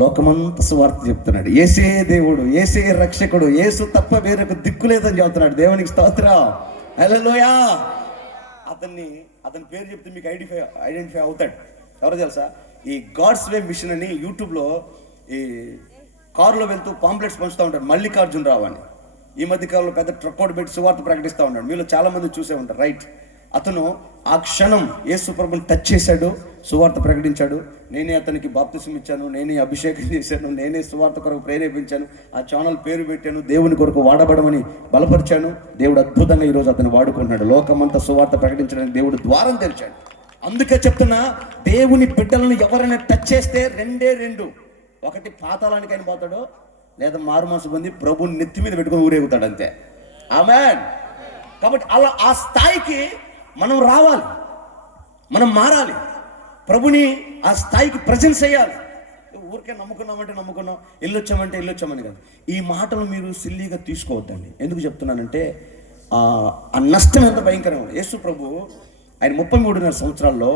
లోకమంతా సువార్త చెప్తున్నాడు. ఏసే దేవుడు, ఏసే రక్షకుడు, యేసు తప్ప వేరొక దిక్కు లేదని చెప్తున్నాడు. దేవునికి స్తోత్రం, హల్లెలూయా. అతని పేరు చెప్తే మీకు ఐడెంటిఫై అవుతాడు. ఎవరో తెలుసా, ఈ గాడ్స్ వే మిషన్ అని యూట్యూబ్లో ఈ కారులో వెళ్తూ పాంప్లెట్స్ పంచుతూ ఉంటాడు, మల్లికార్జునరావు అని. ఈ మధ్య కాలంలో పెద్ద ట్రక్అవుట్ పెట్టి సువార్త ప్రకటిస్తూ ఉన్నాడు. మీలో చాలా మంది చూసే ఉంటారు, రైట్? అతను ఆ క్షణం యేసుప్రభుని టచ్ చేశాడు, సువార్త ప్రకటించాడు. నేనే అతనికి బాప్తిసం ఇచ్చాను, నేనే అభిషేకం చేశాను, నేనే సువార్త కొరకు ప్రేరేపించాను, ఆ ఛానల్ పేరు పెట్టాను, దేవుని కొరకు వాడబడమని బలపరిచాను. దేవుడు అద్భుతంగా ఈరోజు అతను వాడుకుంటున్నాడు. లోకమంతా సువార్త ప్రకటించడానికి దేవుడు ద్వారం తెరిచాడు. అందుకే చెప్తున్నా, దేవుని బిడ్డలను ఎవరైనా టచ్ చేస్తే రెండు, ఒకటి పాతాళానికి అయిన పోతాడు, లేదా మారు మనసు పొంది ప్రభుని నెత్తి మీద పెట్టుకొని ఊరేగుతాడు, అంతే. ఆమేన్. కాబట్టి అలా ఆ స్థాయికి మనం రావాలి, మనం మారాలి, ప్రభుని ఆ స్థాయికి ప్రజెన్స్ చేయాలి. ఊరికే నమ్ముకున్నాం, వెళ్ళొచ్చామని కాదు. ఈ మాటలు మీరు సిల్లీగా తీసుకోవద్దండి. ఎందుకు చెప్తున్నానంటే ఆ నష్టం ఎంత భయంకరం. యేసు ప్రభు ఆయన 33.5 సంవత్సరాల్లో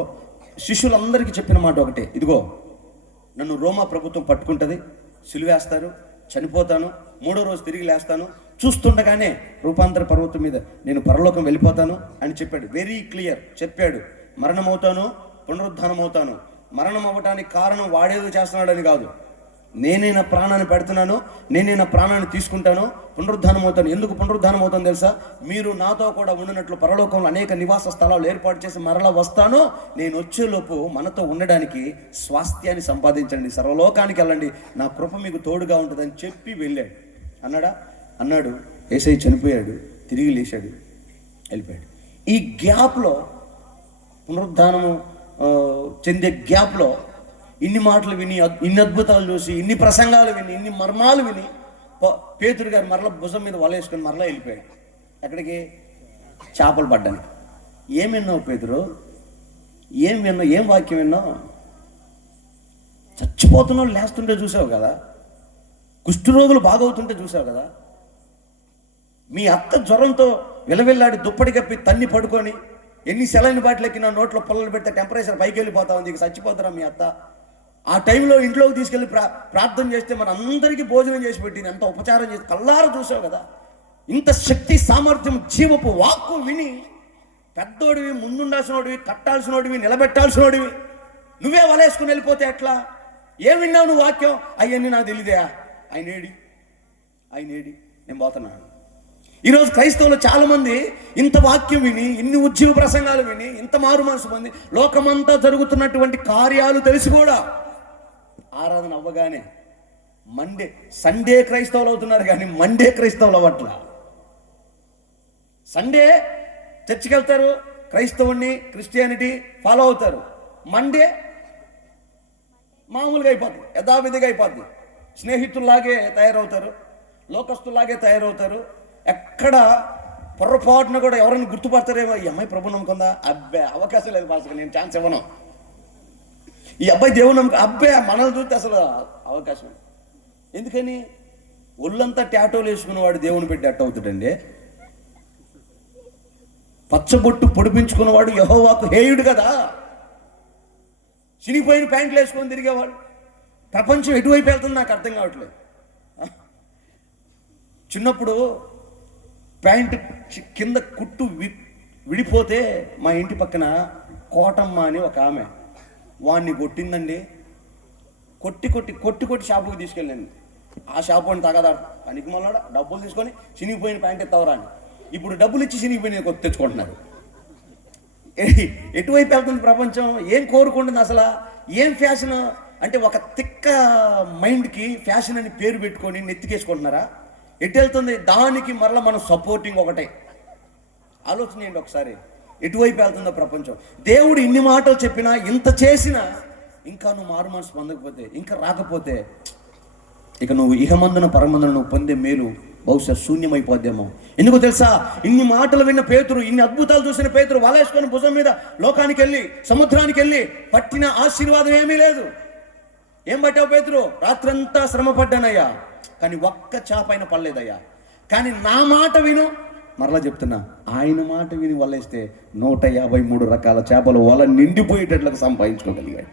శిష్యులందరికీ చెప్పిన మాట ఒకటే, ఇదిగో నన్ను రోమా ప్రభుత్వం పట్టుకుంటుంది, సిలువేస్తారు, చనిపోతాను, 3వ రోజు తిరిగి లేస్తాను, చూస్తుండగానే రూపాంతర పర్వతం మీద నేను పరలోకం వెళ్ళిపోతాను అని చెప్పాడు. వెరీ క్లియర్ చెప్పాడు. మరణం అవుతాను, పునరుద్ధానం అవుతాను. మరణం అవ్వటానికి కారణం వాడేదో చేస్తున్నాడని కాదు, నేనే నా ప్రాణాన్ని పెడుతున్నాను, నేనే నా ప్రాణాన్ని తీసుకుంటాను, పునరుద్ధానం అవుతాను. ఎందుకు పునరుద్ధానం అవుతాను తెలుసా? మీరు నాతో కూడా ఉండినట్లు పరలోకంలో అనేక నివాస స్థలాలు ఏర్పాటు చేసి మరలా వస్తాను, నేను వచ్చేలోపు మనతో ఉండడానికి స్వాస్థ్యాన్ని సంపాదించండి, సర్వలోకానికి వెళ్ళండి, నా కృప మీకు తోడుగా ఉంటుందని చెప్పి వెళ్ళాడు. అన్నాడు. యేసయ్య చనిపోయాడు, తిరిగి లేచాడు, వెళ్ళిపోయాడు. ఈ గ్యాప్లో పునరుద్ధానము చెందే గ్యాప్లో ఇన్ని మాటలు విని, ఇన్ని అద్భుతాలు చూసి, ఇన్ని ప్రసంగాలు విని, ఇన్ని మర్మాలు విని పేతురు గారు మరలా భుజం మీద వలేసుకొని మరలా వెళ్ళిపోయాడు. ఎక్కడికి? చేపలు పడ్డానికి. ఏం విన్నావు పేతురు? ఏం విన్నావు? ఏం వాక్యం విన్నావు? చచ్చిపోతున్నావు లేస్తుంటే చూసావు కదా, కుష్ఠరోగులు బాగవుతుంటే చూసావు కదా, మీ అత్త జ్వరంతో విలవిల్లాడి దుప్పటి కప్పి తన్ని పడుకొని ఎన్ని సెలైన్ బాటిల్ ఎక్కినా నోట్లో పొల్లలు పెడితే టెంపరేచర్ పైకి వెళ్ళిపోతా ఉంది, ఇక చచ్చిపోతారా మీ అత్త? ఆ టైంలో ఇంట్లోకి తీసుకెళ్ళి ప్రార్థన చేస్తే మన అందరికీ భోజనం చేసి పెట్టింది, ఎంత ఉపచారం చేసి కల్లారా చూసావు కదా. ఇంత శక్తి సామర్థ్యం జీవపు వాక్కు విని పెద్దోడివి, ముందుండాల్సినోడివి, కట్టాల్సినోడివి, నిలబెట్టాల్సినోడివి నువ్వే వలేసుకుని వెళ్ళిపోతే ఎట్లా? ఏం విన్నావు నువ్వు వాక్యం? అవన్నీ నాకు తెలియదే. ఆయన ఏడి నేను పోతున్నాను. ఈరోజు క్రైస్తవులు చాలామంది ఇంత వాక్యం విని, ఇన్ని ఉజ్జీవ ప్రసంగాలు విని, ఇంత మారు మనసు పొంది, లోకమంతా జరుగుతున్నటువంటి కార్యాలు తెలిసి కూడా ఆరాధన అవ్వగానే సండే క్రైస్తవులు అవుతున్నారు, కానీ మండే క్రైస్తవులు అవ్వట్ల. సండే చర్చికి వెళ్తారు, క్రైస్తవుని క్రిస్టియానిటీ ఫాలో అవుతారు. మండే మామూలుగా అయిపోద్ది, యథావిధిగా అయిపోద్ది. స్నేహితుల్లాగే తయారవుతారు, లోకస్తుల్లాగే తయారవుతారు. ఎక్కడ పొరపాటున కూడా ఎవరైనా గుర్తుపడతారేమో, ఈ అమ్మాయి ప్రభు నమ్ముకుందా? అబ్బే అవకాశం లేదు పాస్టర్, నేను ఛాన్స్ ఇవ్వను. ఈ అబ్బాయి దేవుడు నమ్మకం, అబ్బే మనల్ని చూస్తే అసలు అవకాశం. ఎందుకని? ఒళ్ళంతా ట్యాటోలు వేసుకున్నవాడు దేవుని పెట్టి అట్ట అవుతాడండి. పచ్చబొట్టు పొడిపించుకున్నవాడు యెహోవాకు హేయుడు కదా. చినిపోయిన ప్యాంట్లు వేసుకొని తిరిగేవాడు. ప్రపంచం ఎటువైపు వెళ్తుంది నాకు అర్థం కావట్లేదు. చిన్నప్పుడు ప్యాంటు కింద కుట్టు విడిపోతే మా ఇంటి పక్కన కోటమ్మ అని ఒక ఆమె వాడిని కొట్టిందండి. కొట్టి షాపుకి తీసుకెళ్ళండి. ఆ షాపు అని తగదాడు పనికి మళ్ళా డబ్బులు తీసుకొని చినిగిపోయిన ప్యాంట్ ఎత్తవరా అని. ఇప్పుడు డబ్బులు ఇచ్చి చినిగిపోయిన కొత్త తెచ్చుకుంటున్నారు. ఎటువైపు వెళ్తుంది ప్రపంచం? ఏం కోరుకుంటుంది అసలు? ఏం ఫ్యాషన్ అంటే ఒక తిక్క మైండ్కి ఫ్యాషన్ అని పేరు పెట్టుకొని నెత్తికేసుకుంటున్నారా? ఎటు వెళ్తుంది? దానికి మరలా మనం సపోర్టింగ్ ఒకటే. ఆలోచన చేయండి ఒకసారి, ఎటువైపు వెళ్తుందో ప్రపంచం. దేవుడు ఇన్ని మాటలు చెప్పినా, ఇంత చేసినా, ఇంకా నువ్వు మారు మనసు పొందకపోతే, ఇంకా రాకపోతే, ఇక నువ్వు ఇహమందున పరమందున నువ్వు పొందే మేలు బహుశా శూన్యమైపోద్దేమో. ఎందుకో తెలుసా? ఇన్ని మాటలు విన్న పేతురు, ఇన్ని అద్భుతాలు చూసిన పేతురు వలేసుకొని భుజం మీద లోకానికి వెళ్ళి, సముద్రానికి వెళ్ళి పట్టిన ఆశీర్వాదం ఏమీ లేదు. ఏం పట్టావు పేతురు? రాత్రంతా శ్రమ పడ్డానయ్యా, కానీ ఒక్క చేప అయినా పడలేదయ్యా. కానీ నా మాట విను, మరలా చెప్తున్నా, ఆయన మాట విని వలేస్తే 153 రకాల చేపలు వల నిండిపోయేటట్లుగా సంపాదించుకోగలిగాడు.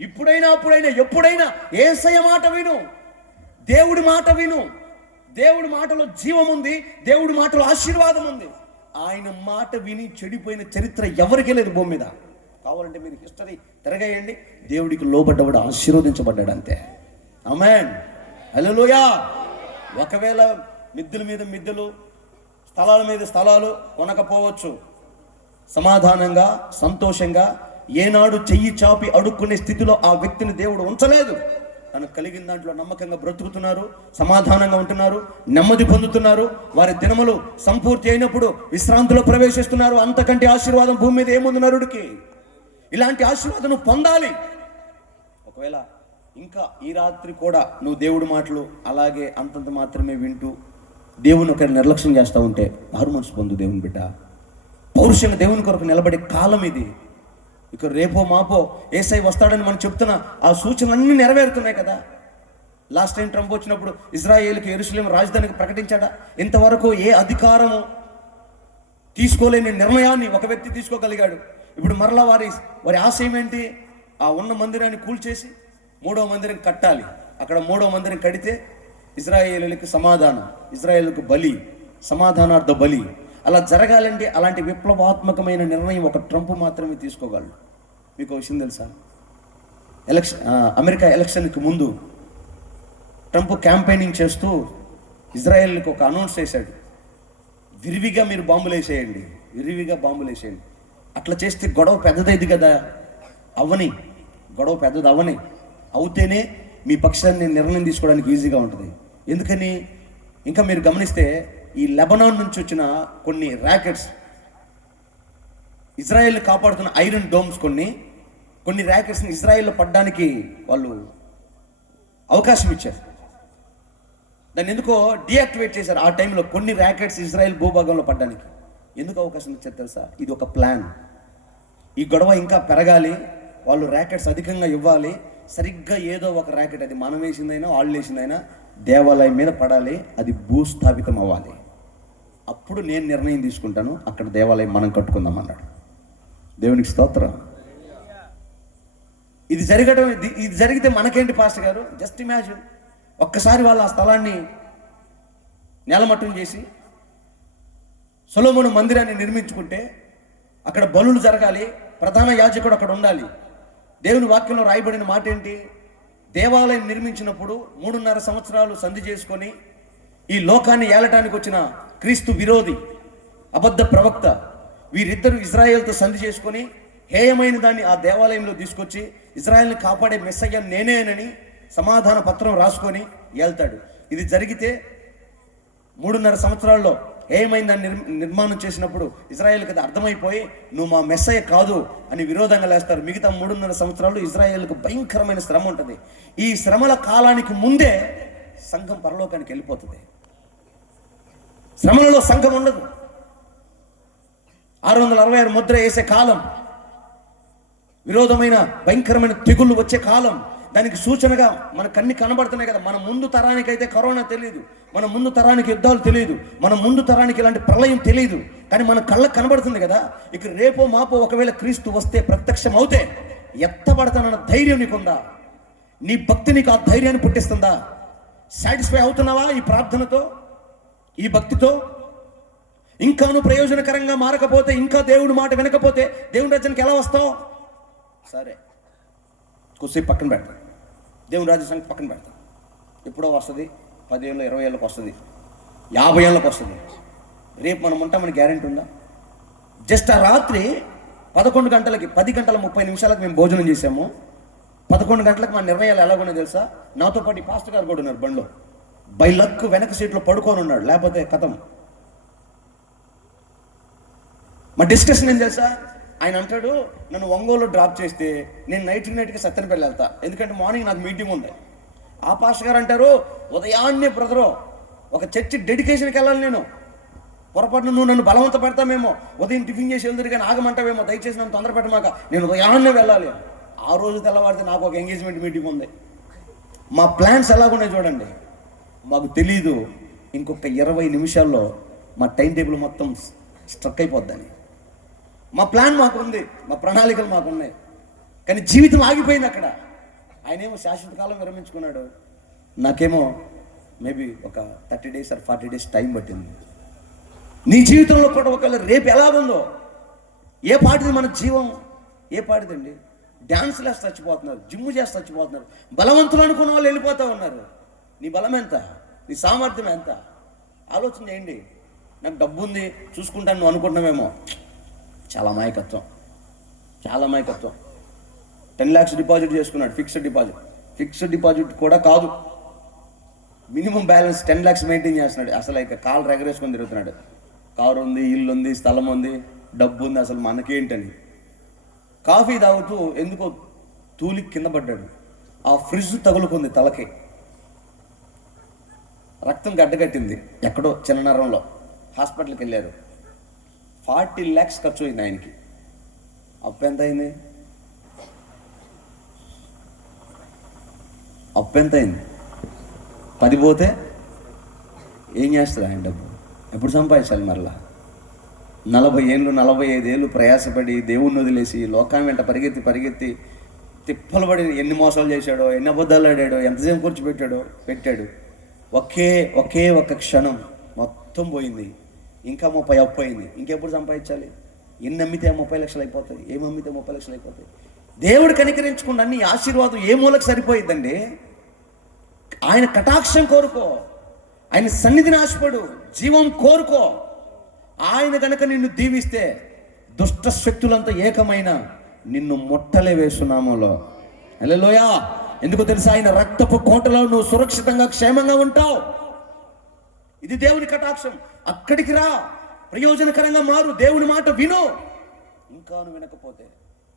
ఇప్పుడైనా అప్పుడైనా ఎప్పుడైనా యేసయ్య మాట విను, దేవుడి మాట విను. దేవుడి మాటలో జీవం ఉంది, దేవుడి మాటలో ఆశీర్వాదం ఉంది. ఆయన మాట విని చెడిపోయిన చరిత్ర ఎవరికీ లేదు భూమి మీద. కావాలంటే మీరు హిస్టరీ తిరగేయండి. దేవుడికి లోబడ్డవాడు ఆశీర్వదించబడ్డాడు అంతే. ఆమేన్, హల్లెలూయా. ఒకవేళ మిద్దెల మీద మిద్దెలు, స్థలాల మీద స్థలాలు కొనకపోవచ్చు, సమాధానంగా సంతోషంగా ఏనాడు చెయ్యి చాపి అడుక్కునే స్థితిలో ఆ వ్యక్తిని దేవుడు ఉంచలేదు. తనకు కలిగిన దాంట్లో నమ్మకంగా బ్రతుకుతున్నారు, సమాధానంగా ఉంటున్నారు, నెమ్మది పొందుతున్నారు. వారి దినములు సంపూర్తి అయినప్పుడు విశ్రాంతిలో ప్రవేశిస్తున్నారు. అంతకంటే ఆశీర్వాదం భూమి మీద ఏముంది నరుడికి? ఇలాంటి ఆశీర్వాదం నువ్వు పొందాలి. ఒకవేళ ఇంకా ఈ రాత్రి కూడా నువ్వు దేవుడి మాటలు అలాగే అంతంత మాత్రమే వింటూ దేవుని ఒకరి నిర్లక్ష్యం చేస్తూ ఉంటే, మారు మనసు పొందు దేవుని బిడ్డ. పౌరుషంగా దేవుని కొరకు నిలబడే కాలం ఇది. ఇక రేపో మాపో యేసయ్య వస్తాడని మనం చెప్తున్న ఆ సూచనలన్నీ నెరవేరుతున్నాయి కదా. లాస్ట్ టైం ట్రంప్ వచ్చినప్పుడు ఇజ్రాయేలుకి యెరూషలేము రాజధానికి ప్రకటించాడా? ఇంతవరకు ఏ అధికారము తీసుకోలేని నిర్ణయాన్ని ఒక వ్యక్తి తీసుకోగలిగాడు. ఇప్పుడు మరలా వారి ఆశయం ఏంటి? ఆ ఉన్న మందిరాన్ని కూల్చేసి 3వ మందిరం కట్టాలి. అక్కడ 3వ మందిరం కడితే ఇజ్రాయేలులకు సమాధానం, ఇజ్రాయేలుకు బలి, సమాధానార్థ బలి. అలా జరగాలంటే అలాంటి విప్లవాత్మకమైన నిర్ణయం ఒక ట్రంప్ మాత్రమే తీసుకోగలడు. మీకు విషయం తెలుసా? అమెరికా ఎలక్షన్కి ముందు ట్రంప్ క్యాంపెయినింగ్ చేస్తూ ఇజ్రాయెల్కి ఒక అనౌన్స్ చేశాడు, విరివిగా మీరు బాంబులు వేసేయండి, విరివిగా బాంబులు వేసేయండి. అట్లా చేస్తే గొడవ పెద్దదైంది కదా. అవని గొడవ పెద్దది అవని అవుతేనే మీ పక్షాన్ని నిర్ణయం తీసుకోవడానికి ఈజీగా ఉంటుంది. ఎందుకని? ఇంకా మీరు గమనిస్తే ఈ లెబనాన్ నుంచి వచ్చిన కొన్ని ర్యాకెట్స్, ఇజ్రాయెల్ని కాపాడుతున్న ఐరన్ డోమ్స్ కొన్ని ర్యాకెట్స్ని ఇజ్రాయెల్లో పడ్డానికి వాళ్ళు అవకాశం ఇచ్చారు. దాన్ని ఎందుకో డీయాక్టివేట్ చేశారు. ఆ టైంలో కొన్ని ర్యాకెట్స్ ఇజ్రాయెల్ భూభాగంలో పడ్డానికి ఎందుకు అవకాశం ఇచ్చారు తెలుసా? ఇది ఒక ప్లాన్. ఈ గొడవ ఇంకా పెరగాలి, వాళ్ళు ర్యాకెట్స్ అధికంగా ఇవ్వాలి. సరిగ్గా ఏదో ఒక ర్యాకెట్, అది మనం వేసిందైనా వాళ్ళు వేసిందైనా, దేవాలయం మీద పడాలి, అది భూస్థాపితం అవ్వాలి. అప్పుడు నేను నిర్ణయం తీసుకుంటాను, అక్కడ దేవాలయం మనం కట్టుకుందాం అన్నాడు. దేవునికి స్తోత్రం. ఇది జరిగితే మనకేంటి పాస్టర్ గారు? జస్ట్ ఇమాజిన్, ఒక్కసారి వాళ్ళు ఆ స్థలాన్ని నేలమట్టం చేసి సొలొమోను మందిరాన్ని నిర్మించుకుంటే, అక్కడ బలులు జరగాలి, ప్రధాన యాజకుడు అక్కడ ఉండాలి. దేవుని వాక్యంలో రాయబడిన మాట ఏంటి? దేవాలయం నిర్మించినప్పుడు 3.5 సంవత్సరాలు సంధి చేసుకొని ఈ లోకాన్ని ఏలటానికి వచ్చిన క్రీస్తు విరోధి, అబద్ధ ప్రవక్త, వీరిద్దరూ ఇజ్రాయెల్తో సంధి చేసుకొని హేయమైన దాన్ని ఆ దేవాలయంలో తీసుకొచ్చి ఇజ్రాయెల్ని కాపాడే మెస్సయ్య నేనేనని సమాధాన పత్రం రాసుకొని వెళ్తాడు. ఇది జరిగితే 3.5 సంవత్సరాల్లో హేయమైన దాన్ని నిర్మాణం చేసినప్పుడు ఇజ్రాయెల్కి అది అర్థమైపోయి నువ్వు మా మెస్సయ్య కాదు అని విరోధంగా లేస్తారు. మిగతా 3.5 సంవత్సరాలు ఇజ్రాయెల్కు భయంకరమైన శ్రమ ఉంటుంది. ఈ శ్రమల కాలానికి ముందే సంఘం పరలోకానికి వెళ్ళిపోతుంది. శ్రమలలో సంఘం ఉండదు. 666 ముద్ర వేసే కాలం, విరోధమైన భయంకరమైన తెగుళ్ళు వచ్చే కాలం, దానికి సూచనగా మనకు అన్ని కనబడుతున్నాయి కదా. మన ముందు తరానికి అయితే కరోనా తెలియదు, మన ముందు తరానికి యుద్ధాలు తెలియదు, మన ముందు తరానికి ఇలాంటి ప్రళయం తెలియదు, కానీ మన కళ్ళకు కనబడుతుంది కదా. ఇక రేపో మాపో ఒకవేళ క్రీస్తు వస్తే, ప్రత్యక్షం అవుతే ఎత్తబడతానన్న ధైర్యం నీకుందా? నీ భక్తి నీకు ఆ ధైర్యాన్ని పుట్టిస్తుందా? సాటిస్ఫై అవుతున్నావా ఈ ప్రార్థనతో, ఈ భక్తితో? ఇంకాను ప్రయోజనకరంగా మారకపోతే, ఇంకా దేవుడి మాట వినకపోతే దేవుడి రాజ్యానికి ఎలా వస్తావు? సరే, కొద్దిసేపు పక్కన పెడతాం, దేవుని రాజ్య సంగతి పక్కన పెడతాం. ఎప్పుడో వస్తుంది, 10 ఏళ్ళు 20 ఏళ్ళకి వస్తుంది, 50 ఏళ్ళకి వస్తుంది. రేపు మనం ఉంటామని గ్యారెంటీ ఉందా? జస్ట్ ఆ రాత్రి 11 గంటలకి 10:30 మేము భోజనం చేసాము. 11 గంటలకు మా నిర్ణయాలు ఎలాగొన్నాయి తెలుసా? నాతో పాటు ఈ పాస్టర్ గారు కూడా ఉన్నారు బండిలో. బై లక్ వెనక సీట్లో పడుకొని ఉన్నాడు, లేకపోతే కథం. మా డిస్కషన్ ఏం తెలుసా? ఆయన అంటాడు, నన్ను ఒంగోలు డ్రాప్ చేస్తే నేను నైట్కి సత్తెనపల్లి వెళ్తా, ఎందుకంటే మార్నింగ్ నాకు మీటింగ్ ఉంది. ఆ పాస్టర్ గారు అంటారు, ఉదయాన్నే బ్రదరు ఒక చర్చి డెడికేషన్కి వెళ్ళాలి, నేను పొరపాటున నువ్వు నన్ను బలవంత పెడతామేమో, ఉదయం టిఫిన్ చేసి వెళ్తారు కానీ ఆగమంటావేమో, దయచేసి నన్ను తొందర పెట్టమాక, నేను ఉదయాన్నే వెళ్ళాలి. ఆ రోజు తెల్లవారితే నాకు ఒక ఎంగేజ్మెంట్ మీటింగ్ ఉంది. మా ప్లాన్స్ ఎలాగున్నాయి చూడండి. మాకు తెలీదు ఇంకొక 20 నిమిషాల్లో మా టైం టేబుల్ మొత్తం స్ట్రక్ అయిపోద్దని. మా ప్లాన్ మాకు ఉంది, మా ప్రణాళికలు మాకు ఉన్నాయి, కానీ జీవితం ఆగిపోయింది అక్కడ. ఆయనేమో శాశ్వత కాలం విరమించుకున్నాడు, నాకేమో మేబీ ఒక 30 days or 40 days టైం పట్టింది. నీ జీవితంలో కూడా ఒకవేళ రేపు ఎలాగుందో, ఏ పాటిది మన జీవం, ఏ పాటిదండి? డ్యాన్స్లు వేసి చచ్చిపోతున్నారు, జిమ్ చేసి చచ్చిపోతున్నారు, బలవంతులు అనుకున్న వాళ్ళు వెళ్ళిపోతూ ఉన్నారు. నీ బలం ఎంత? నీ సామర్థ్యం ఎంత? ఆలోచన చేయండి. నాకు డబ్బు ఉంది చూసుకుంటాను నువ్వు అనుకుంటున్నావేమో, చాలా అమాయకత్వం, చాలా అమాయకత్వం. 10 lakhs డిపాజిట్ చేసుకున్నాడు, ఫిక్స్డ్ డిపాజిట్ కూడా కాదు, మినిమం బ్యాలెన్స్ 10 lakhs మెయింటైన్ చేస్తున్నాడు. అసలు ఇక కాలు రెగరేసుకొని తిరుగుతున్నాడు. కారు ఉంది, ఇల్లు ఉంది, స్థలం ఉంది, డబ్బు ఉంది, అసలు మనకేంటని. కాఫీ తాగుతూ ఎందుకో తూలి కింద పడ్డాడు. ఆ ఫ్రిడ్జ్ తగులుకుంది తలకి, రక్తం గడ్డగట్టింది ఎక్కడో చిన్న నరంలో. హాస్పిటల్కి వెళ్ళారు. 40 lakhs ఖర్చు అయింది ఆయనకి. అప్పు ఎంత అయింది? అప్పు ఎంత అయింది? 10 పోతే ఏం చేస్తారు ఆయన డబ్బు? ఎప్పుడు సంపాదించాలి మరలా? 40 ఏళ్ళు 45 ఏళ్ళు ప్రయాసపడి దేవుణ్ణి వదిలేసి లోకాన్ని వెంట పరిగెత్తి తిప్పలు పడి ఎన్ని మోసాలు చేశాడో, ఎన్ని అబద్ధాలు ఆడాడో, ఎంతసేపు పెట్టాడు. ఒకే ఒక క్షణం మొత్తం పోయింది. ఇంకా 30 అప్పు అయింది. ఇంకెప్పుడు సంపాదించాలి? ఎన్ని అమ్మితే 30 లక్షలు అయిపోతాయి, ఏమి అమ్మితే 30 లక్షలు అయిపోతాయి. దేవుడు కనికరించుకున్న అన్ని ఆశీర్వాదం ఏ మూలకు సరిపోయిద్దండి? ఆయన కటాక్షం కోరుకో, ఆయన సన్నిధిని ఆశపడు, జీవం కోరుకో. ఆయన కనుక నిన్ను దీవిస్తే దుష్ట శక్తులంతా ఏకమైన నిన్ను ముట్టలే వేస్తున్నామోలో. హల్లెలూయా. ఎందుకు తెలుసా? ఆయన రక్తపు కోటలో నువ్వు సురక్షితంగా క్షేమంగా ఉంటావు. ఇది దేవుని కటాక్షం. అక్కడికి రా, ప్రయోజనకరంగా మారు, దేవుని మాట విను. ఇంకా నువ్వు వినకపోతే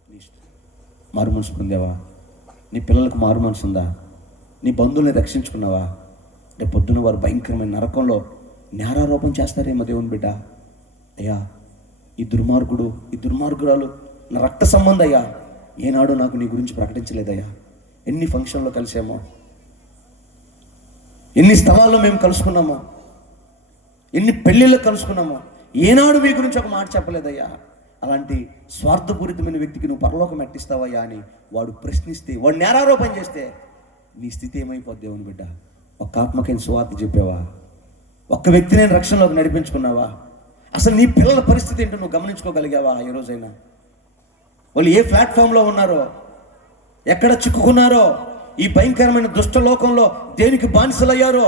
నీ ఇష్టం. మారు మనసు పొందావా? నీ పిల్లలకు మారు మనసు ఉందా? నీ బంధువుల్ని రక్షించుకున్నావా? రేపు పొద్దున వారు భయంకరమైన నరకంలో నేరారోపణ చేస్తారేమో దేవుని బిడ్డ. అయ్యా, ఈ దుర్మార్గుడు, ఈ దుర్మార్గురాలు నా రక్త సంబంధం అయ్యా, ఏనాడు నాకు నీ గురించి ప్రకటించలేదయ్యా. ఎన్ని ఫంక్షన్లో కలిసామో, ఎన్ని స్థలాల్లో మేము కలుసుకున్నామో, ఎన్ని పెళ్ళిళ్ళు కలుసుకున్నామో, ఏనాడు మీ గురించి ఒక మాట చెప్పలేదయ్యా. అలాంటి స్వార్థపూరితమైన వ్యక్తికి నువ్వు పరలోకం ఎట్టిస్తావయ్యా అని వాడు ప్రశ్నిస్తే, వాడు నేరారోపణ చేస్తే నీ స్థితి ఏమైపోద్ది దేవుని బిడ్డ? ఒక్క ఆత్మకైన సువార్త చెప్పావా? ఒక్క వ్యక్తిని రక్షణలోకి నడిపించుకున్నావా? అసలు నీ పిల్లల పరిస్థితి ఏంటో నువ్వు గమనించుకోగలిగావా? ఏ రోజైనా వాళ్ళు ఏ ప్లాట్ఫామ్లో ఉన్నారో, ఎక్కడ చిక్కుకున్నారో, ఈ భయంకరమైన దుష్ట లోకంలో దేనికి బానిసలయ్యారో,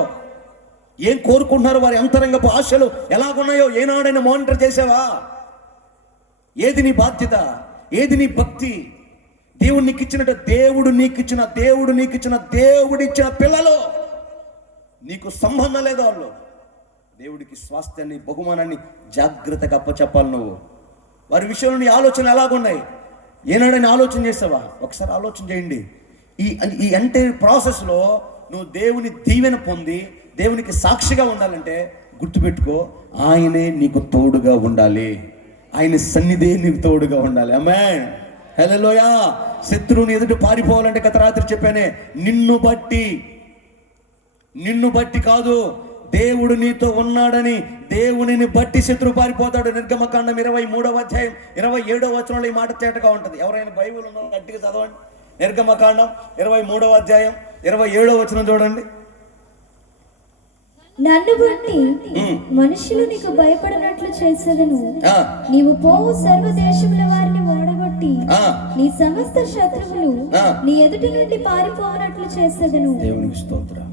ఏం కోరుకుంటున్నారో, వారి అంతరంగపు ఆశలు ఎలాగున్నాయో ఏనాడైనా మానిటర్ చేసావా? ఏది నీ బాధ్యత? ఏది నీ భక్తి? దేవుడు నీకు ఇచ్చినట్టు, దేవుడు నీకు ఇచ్చిన దేవుడిచ్చిన పిల్లలు నీకు సంబంధం లేదు. వాళ్ళు దేవుడికి స్వాస్థ్యాన్ని, బహుమానాన్ని జాగ్రత్తగా అప్పచెప్పాలి నువ్వు. వారి విషయంలో నీ ఆలోచన ఎలాగున్నాయి? ఏనాడని ఆలోచన చేసావా? ఒకసారి ఆలోచన చేయండి. ఈ ఎంటైర్ ప్రాసెస్లో నువ్వు దేవుని దీవెన పొంది దేవునికి సాక్షిగా ఉండాలంటే గుర్తుపెట్టుకో, ఆయనే నీకు తోడుగా ఉండాలి. ఆయన సన్నిధి నీకు తోడుగా ఉండాలి. ఆమేన్, హల్లెలూయా. శత్రువుని ఎదుట పారిపోవాలంటే గత రాత్రి చెప్పానే, నిన్ను బట్టి కాదు, దేవుడు నీతో ఉన్నాడని, దేవునిని బట్టి శత్రువు పారిపోతాడు. నిర్గమకాండం 23వ అధ్యాయం 27వ వచనంలో ఈ మాట తేటగా ఉంటుంది. ఎవరైనా బైబిల్ ఉన్నో గట్టిగా చదవండి. నిర్గమకాండం 23వ అధ్యాయం 27వ వచనం చూడండి. నన్ను బట్టి మనుషులు నీకు భయపడినట్లు చేసేదను. నీవు పోవు సర్వ దేశముల వారిని ఓడగొట్టి నీ సమస్త శత్రువులు నీ ఎదుటి నుండి పారిపోవనట్లు చేసేదను. దేవునికి స్తోత్రం.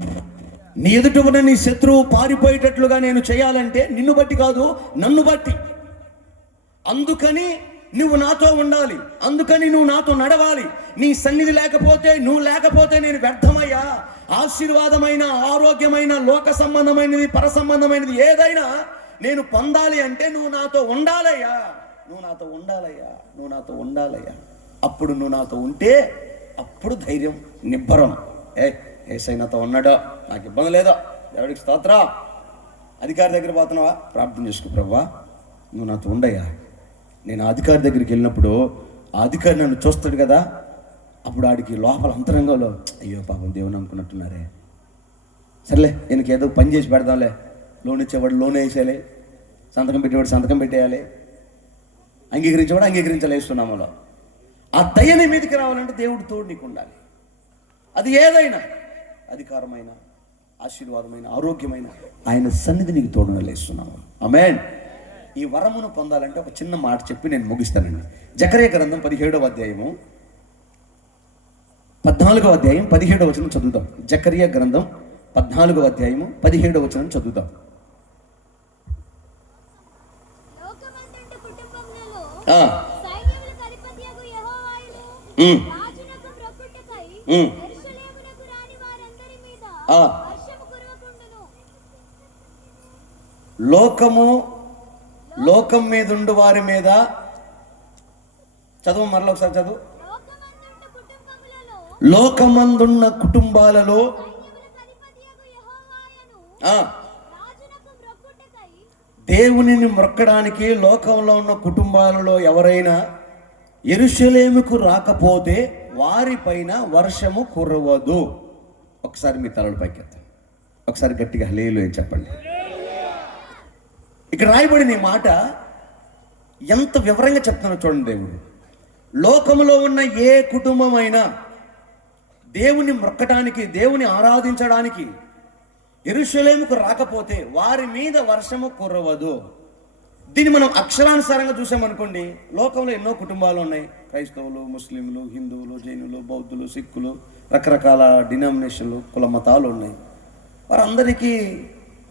నీ ఎదుట ఉన్న నీ శత్రువు పారిపోయేటట్లుగా నేను చేయాలంటే నిన్ను బట్టి కాదు, నన్ను బట్టి. అందుకని నువ్వు నాతో ఉండాలి, అందుకని నువ్వు నాతో నడవాలి. నీ సన్నిధి లేకపోతే, నువ్వు లేకపోతే నేను వ్యర్థమయ్యా. ఆశీర్వాదమైన, ఆరోగ్యమైన, లోక సంబంధమైనది, పర సంబంధమైనది ఏదైనా నేను పొందాలి అంటే నువ్వు నాతో ఉండాలయ్యా. అప్పుడు నువ్వు నాతో ఉంటే అప్పుడు ధైర్యం, నిబ్బరం. యేసయ్య నాతో ఉన్నాడో, నాకు ఇబ్బంది లేదో, దేవుడికి స్తోత్రం. అధికారి దగ్గర పోతున్నావా? ప్రార్థన చేసుకో, ప్రభువా నువ్వు నాతో ఉండయ్యా. నేను అధికారి దగ్గరికి వెళ్ళినప్పుడు ఆ అధికారి నన్ను చూస్తాడు కదా, అప్పుడు ఆడికి లోపల అంతరంగంలో అయ్యో పాపం దేవుని అనుకున్నట్టున్నారే, సర్లే ఈయనకి ఏదో పని చేసి పెడదాంలే, లోన్ ఇచ్చేవాడు లోన్ వేసేయాలి, సంతకం పెట్టేవాడు సంతకం పెట్టేయాలి, అంగీకరించేవాడు అంగీకరించాలి వేస్తున్నాములో. ఆ దయని మీదకి రావాలంటే దేవుడు తోడు నీకు ఉండాలి. అది ఏదైనా, అధికారమైన, ఆశీర్వాదమైన, ఆరోగ్యమైన, ఆయన సన్నిధి నీకు తోడు వేస్తున్నాము. ఆమేన్. ఈ వరమును పొందాలంటే ఒక చిన్న మాట చెప్పి నేను ముగిస్తానండి. జకర్యా గ్రంథం 17వ అధ్యాయము 14వ అధ్యాయం 17వ వచనం చదువుతాం. జకర్యా గ్రంథం 14వ అధ్యాయము 17వ వచనం చదువుతాం. లోకం మీద ఉండు వారి మీద, చదువు మరలా ఒకసారి చదువు. లోకమందున్న కుటుంబాలలో దేవునిని మొక్కడానికి లోకంలో ఉన్న కుటుంబాలలో ఎవరైనా యెరూషలేముకు రాకపోతే వారిపైన వర్షము కురవదు. ఒకసారి మీ తలలు పైకెత్తండి, ఒకసారి గట్టిగా హల్లెలూయా అని చెప్పండి. ఇక్కడ రాయబడిన ఈ మాట ఎంత వివరంగా చెప్తానో చూడండి. దేవుడు లోకములో ఉన్న ఏ కుటుంబమైనా దేవుని మొక్కటానికి, దేవుని ఆరాధించడానికి యెరూషలేముకు రాకపోతే వారి మీద వర్షము కురవదు. దీన్ని మనం అక్షరానుసారంగా చూసామనుకోండి, లోకంలో ఎన్నో కుటుంబాలు ఉన్నాయి. క్రైస్తవులు, ముస్లింలు, హిందువులు, జైనులు, బౌద్ధులు, సిక్కులు, రకరకాల డినామినేషన్లు, కుల మతాలు ఉన్నాయి. వారందరికీ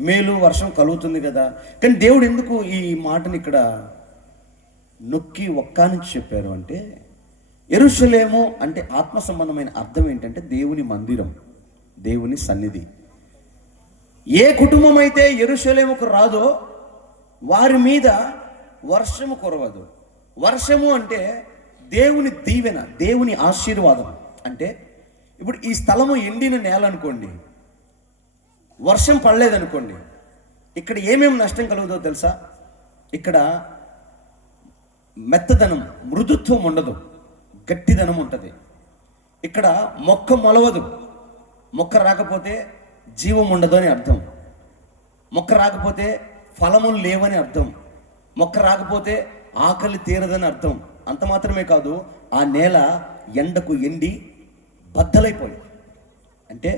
మేలు, వర్షం కలుగుతుంది కదా. కానీ దేవుడు ఎందుకు ఈ మాటని ఇక్కడ నొక్కి ఒక్కానికి చెప్పారు అంటే, యెరూషలేము అంటే ఆత్మ సంబంధమైన అర్థం ఏంటంటే దేవుని మందిరం, దేవుని సన్నిధి. ఏ కుటుంబం అయితే యెరూషలేముకు రాదో వారి మీద వర్షము కురవదు. వర్షము అంటే దేవుని దీవెన, దేవుని ఆశీర్వాదం. అంటే ఇప్పుడు ఈ స్థలము ఎండిన నేల అనుకోండి, వర్షం పడలేదనుకోండి, ఇక్కడ ఏమేమి నష్టం కలుగుతుందో తెలుసా? ఇక్కడ మెత్తదనం, మృదుత్వం ఉండదు, గట్టిదనం ఉంటుంది. ఇక్కడ మొక్క మొలవదు. మొక్క రాకపోతే జీవం ఉండదు అని అర్థం. మొక్క రాకపోతే ఫలములు లేవని అర్థం. మొక్క రాకపోతే ఆకలి తీరదని అర్థం. అంత మాత్రమే కాదు, ఆ నేల ఎండకు ఎండి బద్దలైపోయింది. అంటే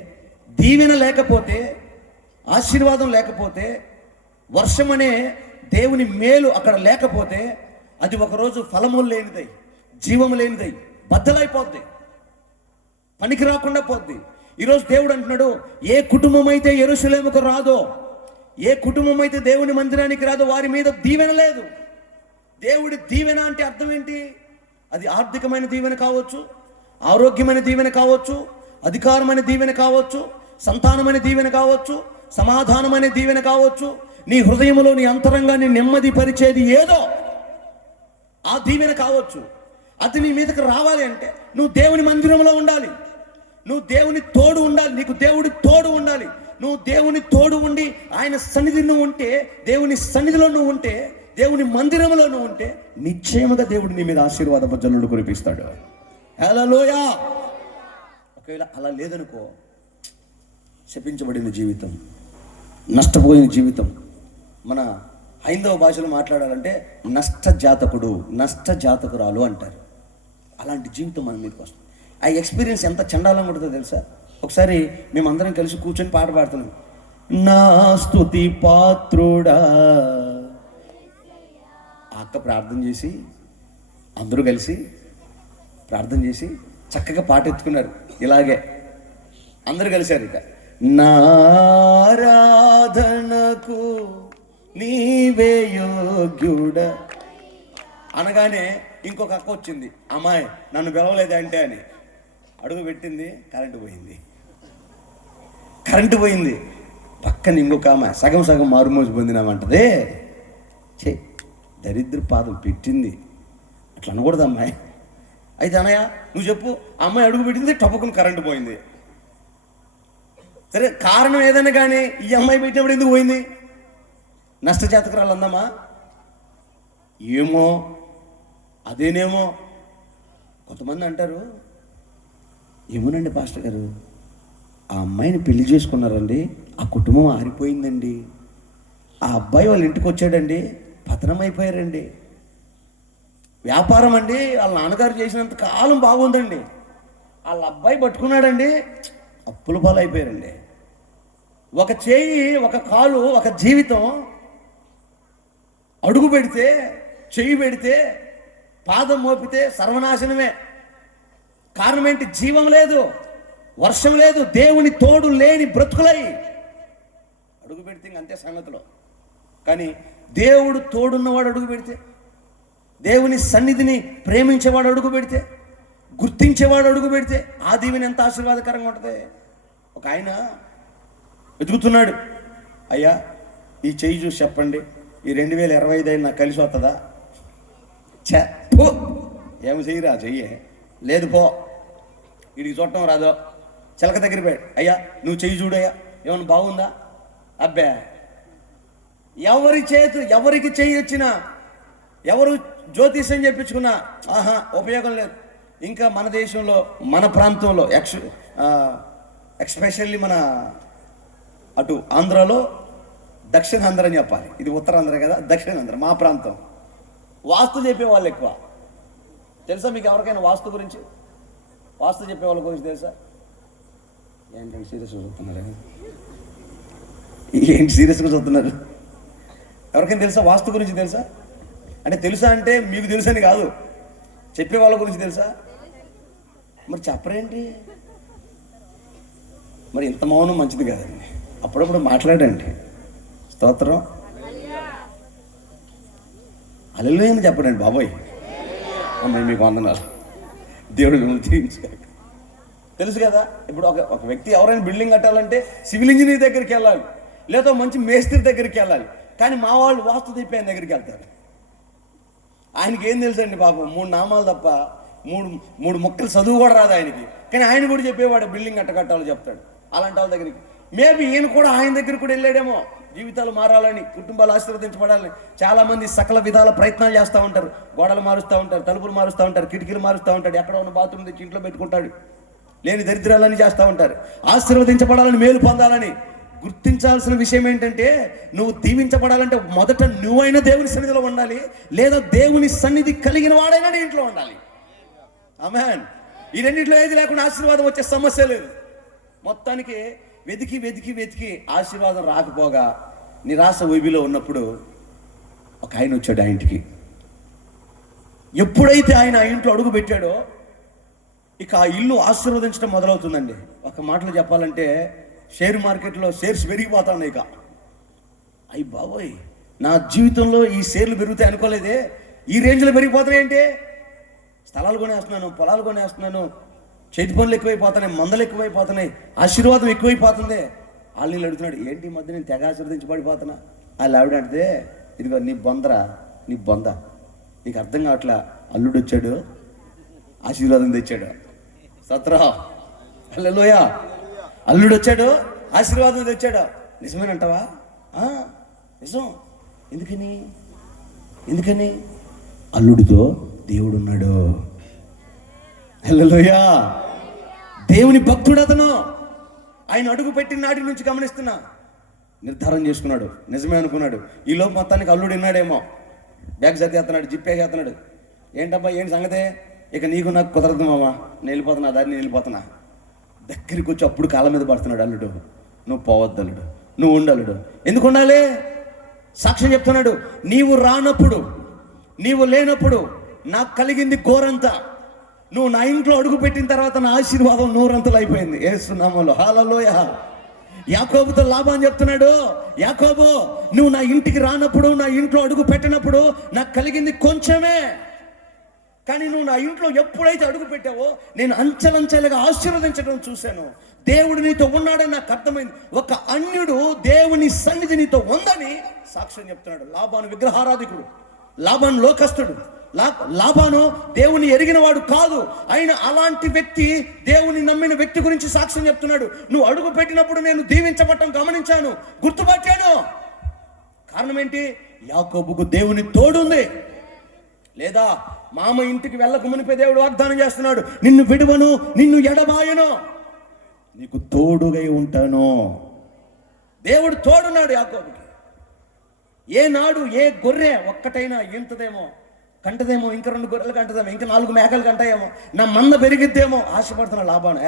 దీవెన లేకపోతే, ఆశీర్వాదం లేకపోతే, వర్షం అనే దేవుని మేలు అక్కడ లేకపోతే అది ఒకరోజు ఫలములు లేనిదై, జీవము లేనిదై బద్దలైపోద్ది, పనికి రాకుండా పోద్ది. ఈరోజు దేవుడు అంటున్నాడు, ఏ కుటుంబం అయితే యెరూషలేముకు రాదో, ఏ కుటుంబం అయితే దేవుని మందిరానికి రాదో వారి మీద దీవెన లేదు. దేవుడి దీవెన అంటే అర్థం ఏంటి? అది ఆర్థికమైన దీవెన కావచ్చు, ఆరోగ్యమైన దీవెన కావచ్చు, అధికారమైన దీవెన కావచ్చు, సంతానమైన దీవెన కావచ్చు, సమాధానమైన దీవెన కావచ్చు. నీ హృదయంలో నీ అంతరంగాన్ని నెమ్మది పరిచేది ఏదో ఆ దీవెన కావచ్చు. అది నీ మీదకి రావాలి అంటే నువ్వు దేవుని మందిరంలో ఉండాలి, నువ్వు దేవుని తోడు ఉండాలి, నీకు దేవుడి తోడు ఉండాలి. నువ్వు దేవుని తోడు ఉండి ఆయన సన్నిధి నువ్వు ఉంటే, దేవుని సన్నిధిలో నువ్వు ఉంటే, దేవుని మందిరంలో నువ్వు ఉంటే నిశ్చయముగా దేవుడు నీ మీద ఆశీర్వాదపు జల్లులు కురిపిస్తాడు. హల్లెలూయా. ఒకవేళ అలా లేదనుకో, శపించబడిన జీవితం, నష్టపోయిన జీవితం. మన హైందవ భాషలో మాట్లాడాలంటే నష్టజాతకుడు, నష్టజాతకురాలు అంటారు. అలాంటి జీవితం మన మీదకి వస్తుంది. ఆ ఎక్స్పీరియన్స్ ఎంత చండాలంగా ఉంటుందో తెలుసా? ఒకసారి మేమందరం కలిసి కూర్చొని పాట పాడుతున్నాం. నా స్తుతి పాత్రుడా. ఆ అక్క ప్రార్థన చేసి, అందరూ కలిసి ప్రార్థన చేసి చక్కగా పాట ఎత్తుకున్నారు. ఇలాగే అందరూ కలిశారు. ఇక నారాధనకు నీవే యోగ్యుడ అనగానే ఇంకొక అక్క వచ్చింది. అమ్మాయి నన్ను పిలవలేదంటే అని అడుగు పెట్టింది. కరెంటు పోయింది. పక్కన ఇంకొక ఆమె సగం సగం మారుమోజు పొందినామంటదే. చే దరిద్ర పాదం పెట్టింది. అట్లా అనకూడదు అమ్మాయి. అయితే అన్నయ్య నువ్వు చెప్పు. అమ్మాయి అడుగు పెట్టింది, టపకుని కరెంటు పోయింది. సరే, కారణం ఏదైనా కానీ ఈ అమ్మాయి పెట్టినప్పుడు ఎందుకు పోయింది? నష్టజాతకురాలు అందామా? ఏమో, అదేనేమో. కొంతమంది అంటారు, ఏమోనండి పాస్టర్ గారు, ఆ అమ్మాయిని పెళ్లి చేసుకున్నారండి, ఆ కుటుంబం ఆరిపోయిందండి, ఆ అబ్బాయి వాళ్ళ ఇంటికి వచ్చాడండి, పతనం అయిపోయారండి, వ్యాపారం అండి వాళ్ళ నాన్నగారు చేసినంత కాలం బాగుందండి, వాళ్ళ అబ్బాయి పట్టుకున్నాడండి, అప్పుల పాలు అయిపోయారండి. ఒక చేయి, ఒక కాలు, ఒక జీవితం అడుగు పెడితే, చెయ్యి పెడితే, పాదం మోపితే సర్వనాశనమే. కారణం ఏంటి? జీవం లేదు, వర్షం లేదు, దేవుని తోడు లేని బ్రతుకులై అడుగు పెడితే అంతే సంగతిలో. కానీ దేవుడు తోడున్నవాడు అడుగు పెడితే, దేవుని సన్నిధిని ప్రేమించేవాడు అడుగు పెడితే, గుర్తించేవాడు అడుగు పెడితే ఆ దీవెన ఎంత ఆశీర్వాదకరంగా ఉంటుంది. ఒక ఆయన వెతుకుతున్నాడు, అయ్యా ఈ చెయ్యి చూసి చెప్పండి, ఈ 2025 నాకు కలిసి వస్తుందా? పో, ఏమి చెయ్యరా? చెయ్యే లేదు, పో, వీడికి చూడటం రాదో. చిలక దగ్గర పోయాడు, అయ్యా నువ్వు చెయ్యి చూడయ్యా, ఏమన్నా బాగుందా? అబ్బే, ఎవరికి చెయ్యి వచ్చినా, ఎవరు జ్యోతిష్యం చెప్పించుకున్నా ఉపయోగం లేదు. ఇంకా మన దేశంలో, మన ప్రాంతంలో, ఎక్స్పెషల్లీ మన అటు ఆంధ్రాలో, దక్షిణాంధ్ర అని చెప్పాలి, ఇది ఉత్తరాంధ్ర కదా, దక్షిణాంధ్ర మా ప్రాంతం, వాస్తు చెప్పేవాళ్ళు ఎక్కువ. తెలుసా మీకు ఎవరికైనా వాస్తు గురించి? వాస్తు చెప్పేవాళ్ళ గురించి తెలుసా? ఏంటంటే సీరియస్గా చూస్తున్నారు? ఏంటి సీరియస్గా చూస్తున్నారు? ఎవరికైనా తెలుసా? వాస్తు గురించి తెలుసా? అంటే తెలుసా అంటే మీకు తెలుసని కాదు, చెప్పే వాళ్ళ గురించి తెలుసా? మరి చెప్పరేంటి? మరి ఇంత మౌనం మంచిది కాదండి, అప్పుడప్పుడు మాట్లాడండి. స్తోత్రం. హల్లెలూయా అని చెప్పడండి బాబోయ్. అమ్మాయి మీకు వందనాలు, దేవుడు మిమ్మల్ని తీయించాక. తెలుసు కదా, ఇప్పుడు ఒక వ్యక్తి ఎవరైనా బిల్డింగ్ కట్టాలంటే సివిల్ ఇంజనీర్ దగ్గరికి వెళ్ళాలి. లేదా మంచి మేస్త్రి దగ్గరికి వెళ్ళాలి. కానీ మా వాళ్ళు వాస్తు తిప్పి ఆయన దగ్గరికి వెళ్తారు. ఆయనకి ఏం తెలుసండి పాపం, 3 నామాలు తప్ప మూడు మొక్కలు చదువు కూడా రాదు ఆయనకి. కానీ ఆయన కూడా చెప్పేవాడు బిల్డింగ్ కట్టాలో చెప్తాడు. అలాంటి వాళ్ళ దగ్గరికి మేబీ ఈయన కూడా ఆయన దగ్గర కూడా వెళ్ళాడేమో, జీవితాలు మారాలని, కుటుంబాలు ఆశీర్వదించబడాలని. చాలామంది సకల విధాల ప్రయత్నాలు చేస్తూ ఉంటారు. గోడలు మారుస్తూ ఉంటారు, తలుపులు మారుస్తూ ఉంటారు, కిటికీలు మారుస్తూ ఉంటాడు, ఎక్కడ ఉన్న బాత్రూమ్ తెచ్చి ఇంట్లో పెట్టుకుంటాడు, లేని దరిద్రాలని చేస్తూ ఉంటారు. ఆశీర్వదించబడాలని, మేలు పొందాలని. గుర్తించాల్సిన విషయం ఏంటంటే, నువ్వు దీవించబడాలంటే మొదట నువ్వైనా దేవుని సన్నిధిలో ఉండాలి, లేదా దేవుని సన్నిధి కలిగిన వాడైనా నీ ఇంట్లో ఉండాలి. ఆమేన్. ఈ రెండింటిలో ఏది లేకుండా ఆశీర్వాదం వచ్చే సమస్య లేదు. మొత్తానికి వెతికి వెతికి వెతికి ఆశీర్వాదం రాకపోగా నిరాశ ఊబిలో ఉన్నప్పుడు ఒక ఆయన వచ్చాడు ఆ ఇంటికి. ఎప్పుడైతే ఆయన ఆ ఇంట్లో అడుగు పెట్టాడో ఇక ఆ ఇల్లు ఆశీర్వదించడం మొదలవుతుందండి. ఒక మాటలో చెప్పాలంటే షేర్ మార్కెట్లో షేర్స్ పెరిగిపోతా ఉన్నాయి. ఇక అయ్యి బాబోయ్, నా జీవితంలో ఈ షేర్లు పెరుగుతాయి అనుకోలేదే, ఈ రేంజ్లో పెరిగిపోతున్నాయంటే. స్థలాలు కొనేస్తున్నాను, పొలాలు కొనేస్తున్నాను, చేతి పనులు ఎక్కువైపోతున్నాయి, మందలు ఎక్కువైపోతున్నాయి, ఆశీర్వాదం ఎక్కువైపోతుంది. వాళ్ళు అడుగుతున్నాడు, ఏంటి ఈ మధ్య నేను తెగ ఆశీర్వదించి పడిపోతున్నా. వాళ్ళు ఆవిడ అంటే, ఇదిగో నీ బొందరా, నీ బొంద, నీకు అర్థం కావట్లా. అల్లుడు వచ్చాడు, ఆశీర్వాదం తెచ్చాడు. సత్రా హల్లెలూయా. అల్లుడు వచ్చాడు, ఆశీర్వాదం తెచ్చాడు. నిజమేనంటావా? నిజం. ఎందుకని అల్లుడితో దేవుడు ఉన్నాడు. హల్లెలూయా. దేవుని భక్తుడు అతను. ఆయన అడుగు పెట్టిన నాటి నుంచి గమనిస్తున్నా, నిర్ధారం చేసుకున్నాడు, నిజమే అనుకున్నాడు. ఈ లోపు మొత్తానికి అల్లుడు విన్నాడేమో, బ్యాగ్ సర్దేస్తున్నాడు, జిప్పేసేస్తున్నాడు. ఏంటబ్బా ఏంటి సంగతే? ఇక నీకు నాకు కుదరదు మామ, నేను వెళ్ళిపోతున్నా, దాన్ని వెళ్ళిపోతున్నా. దగ్గరికి వచ్చి అప్పుడు కాళ్ళ మీద పడుతున్నాడు. అల్లుడు, నువ్వు పోవద్దు అల్లుడు, నువ్వు ఉండాలుడు. ఎందుకు ఉండాలి? సాక్ష్యం చెప్తున్నాడు. నీవు రానప్పుడు, నీవు లేనప్పుడు నాకు కలిగింది ఘోరంతా. నువ్వు నా ఇంట్లో అడుగు పెట్టిన తర్వాత నా ఆశీర్వాదం 100 అయిపోయింది. యేసు నామములో హల్లెలూయా. యాకోబుతో లాబాను చెప్తున్నాడు, యాకోబు నువ్వు నా ఇంటికి రానప్పుడు, నా ఇంట్లో అడుగు పెట్టినప్పుడు నాకు కలిగింది కొంచెమే. కానీ నువ్వు నా ఇంట్లో ఎప్పుడైతే అడుగు పెట్టావో నేను అంచెలంచెలుగా ఆశీర్వదించడం చూశాను. దేవుడు నీతో ఉన్నాడని నాకు అర్థమైంది. ఒక అన్యుడు దేవుని సన్నిధి నీతో ఉందని సాక్ష్యం చెప్తున్నాడు. లాబాను విగ్రహారాధికుడు, లాబాను లోకస్తుడు, లాబాను దేవుని ఎరిగినవాడు కాదు. అయినా అలాంటి వ్యక్తి దేవుని నమ్మిన వ్యక్తి గురించి సాక్ష్యం చెప్తున్నాడు. నువ్వు అడుగు పెట్టినప్పుడు నేను దీవించబడటం గమనించాను, గుర్తుపట్టాను. కారణం ఏంటి? యాకోబుకు దేవుని తోడుంది. లేదా మామ ఇంటికి వెళ్ళక మునిపే దేవుడు వాగ్దానం చేస్తున్నాడు, నిన్ను విడువను, నిన్ను ఎడబాయను, నీకు తోడుగై ఉంటాను. దేవుడు తోడున్నాడు యాకోబుకి. ఏనాడు ఏ గొర్రె ఒక్కటైనా ఇంతదేమో కంటదేమో, ఇంకా 2 గొర్రెలు కంటదేమో, ఇంకా 4 మేకలు కంటాయేమో, నా మంద పెరిగిద్దేమో ఆశపడుతున్న లాభాను.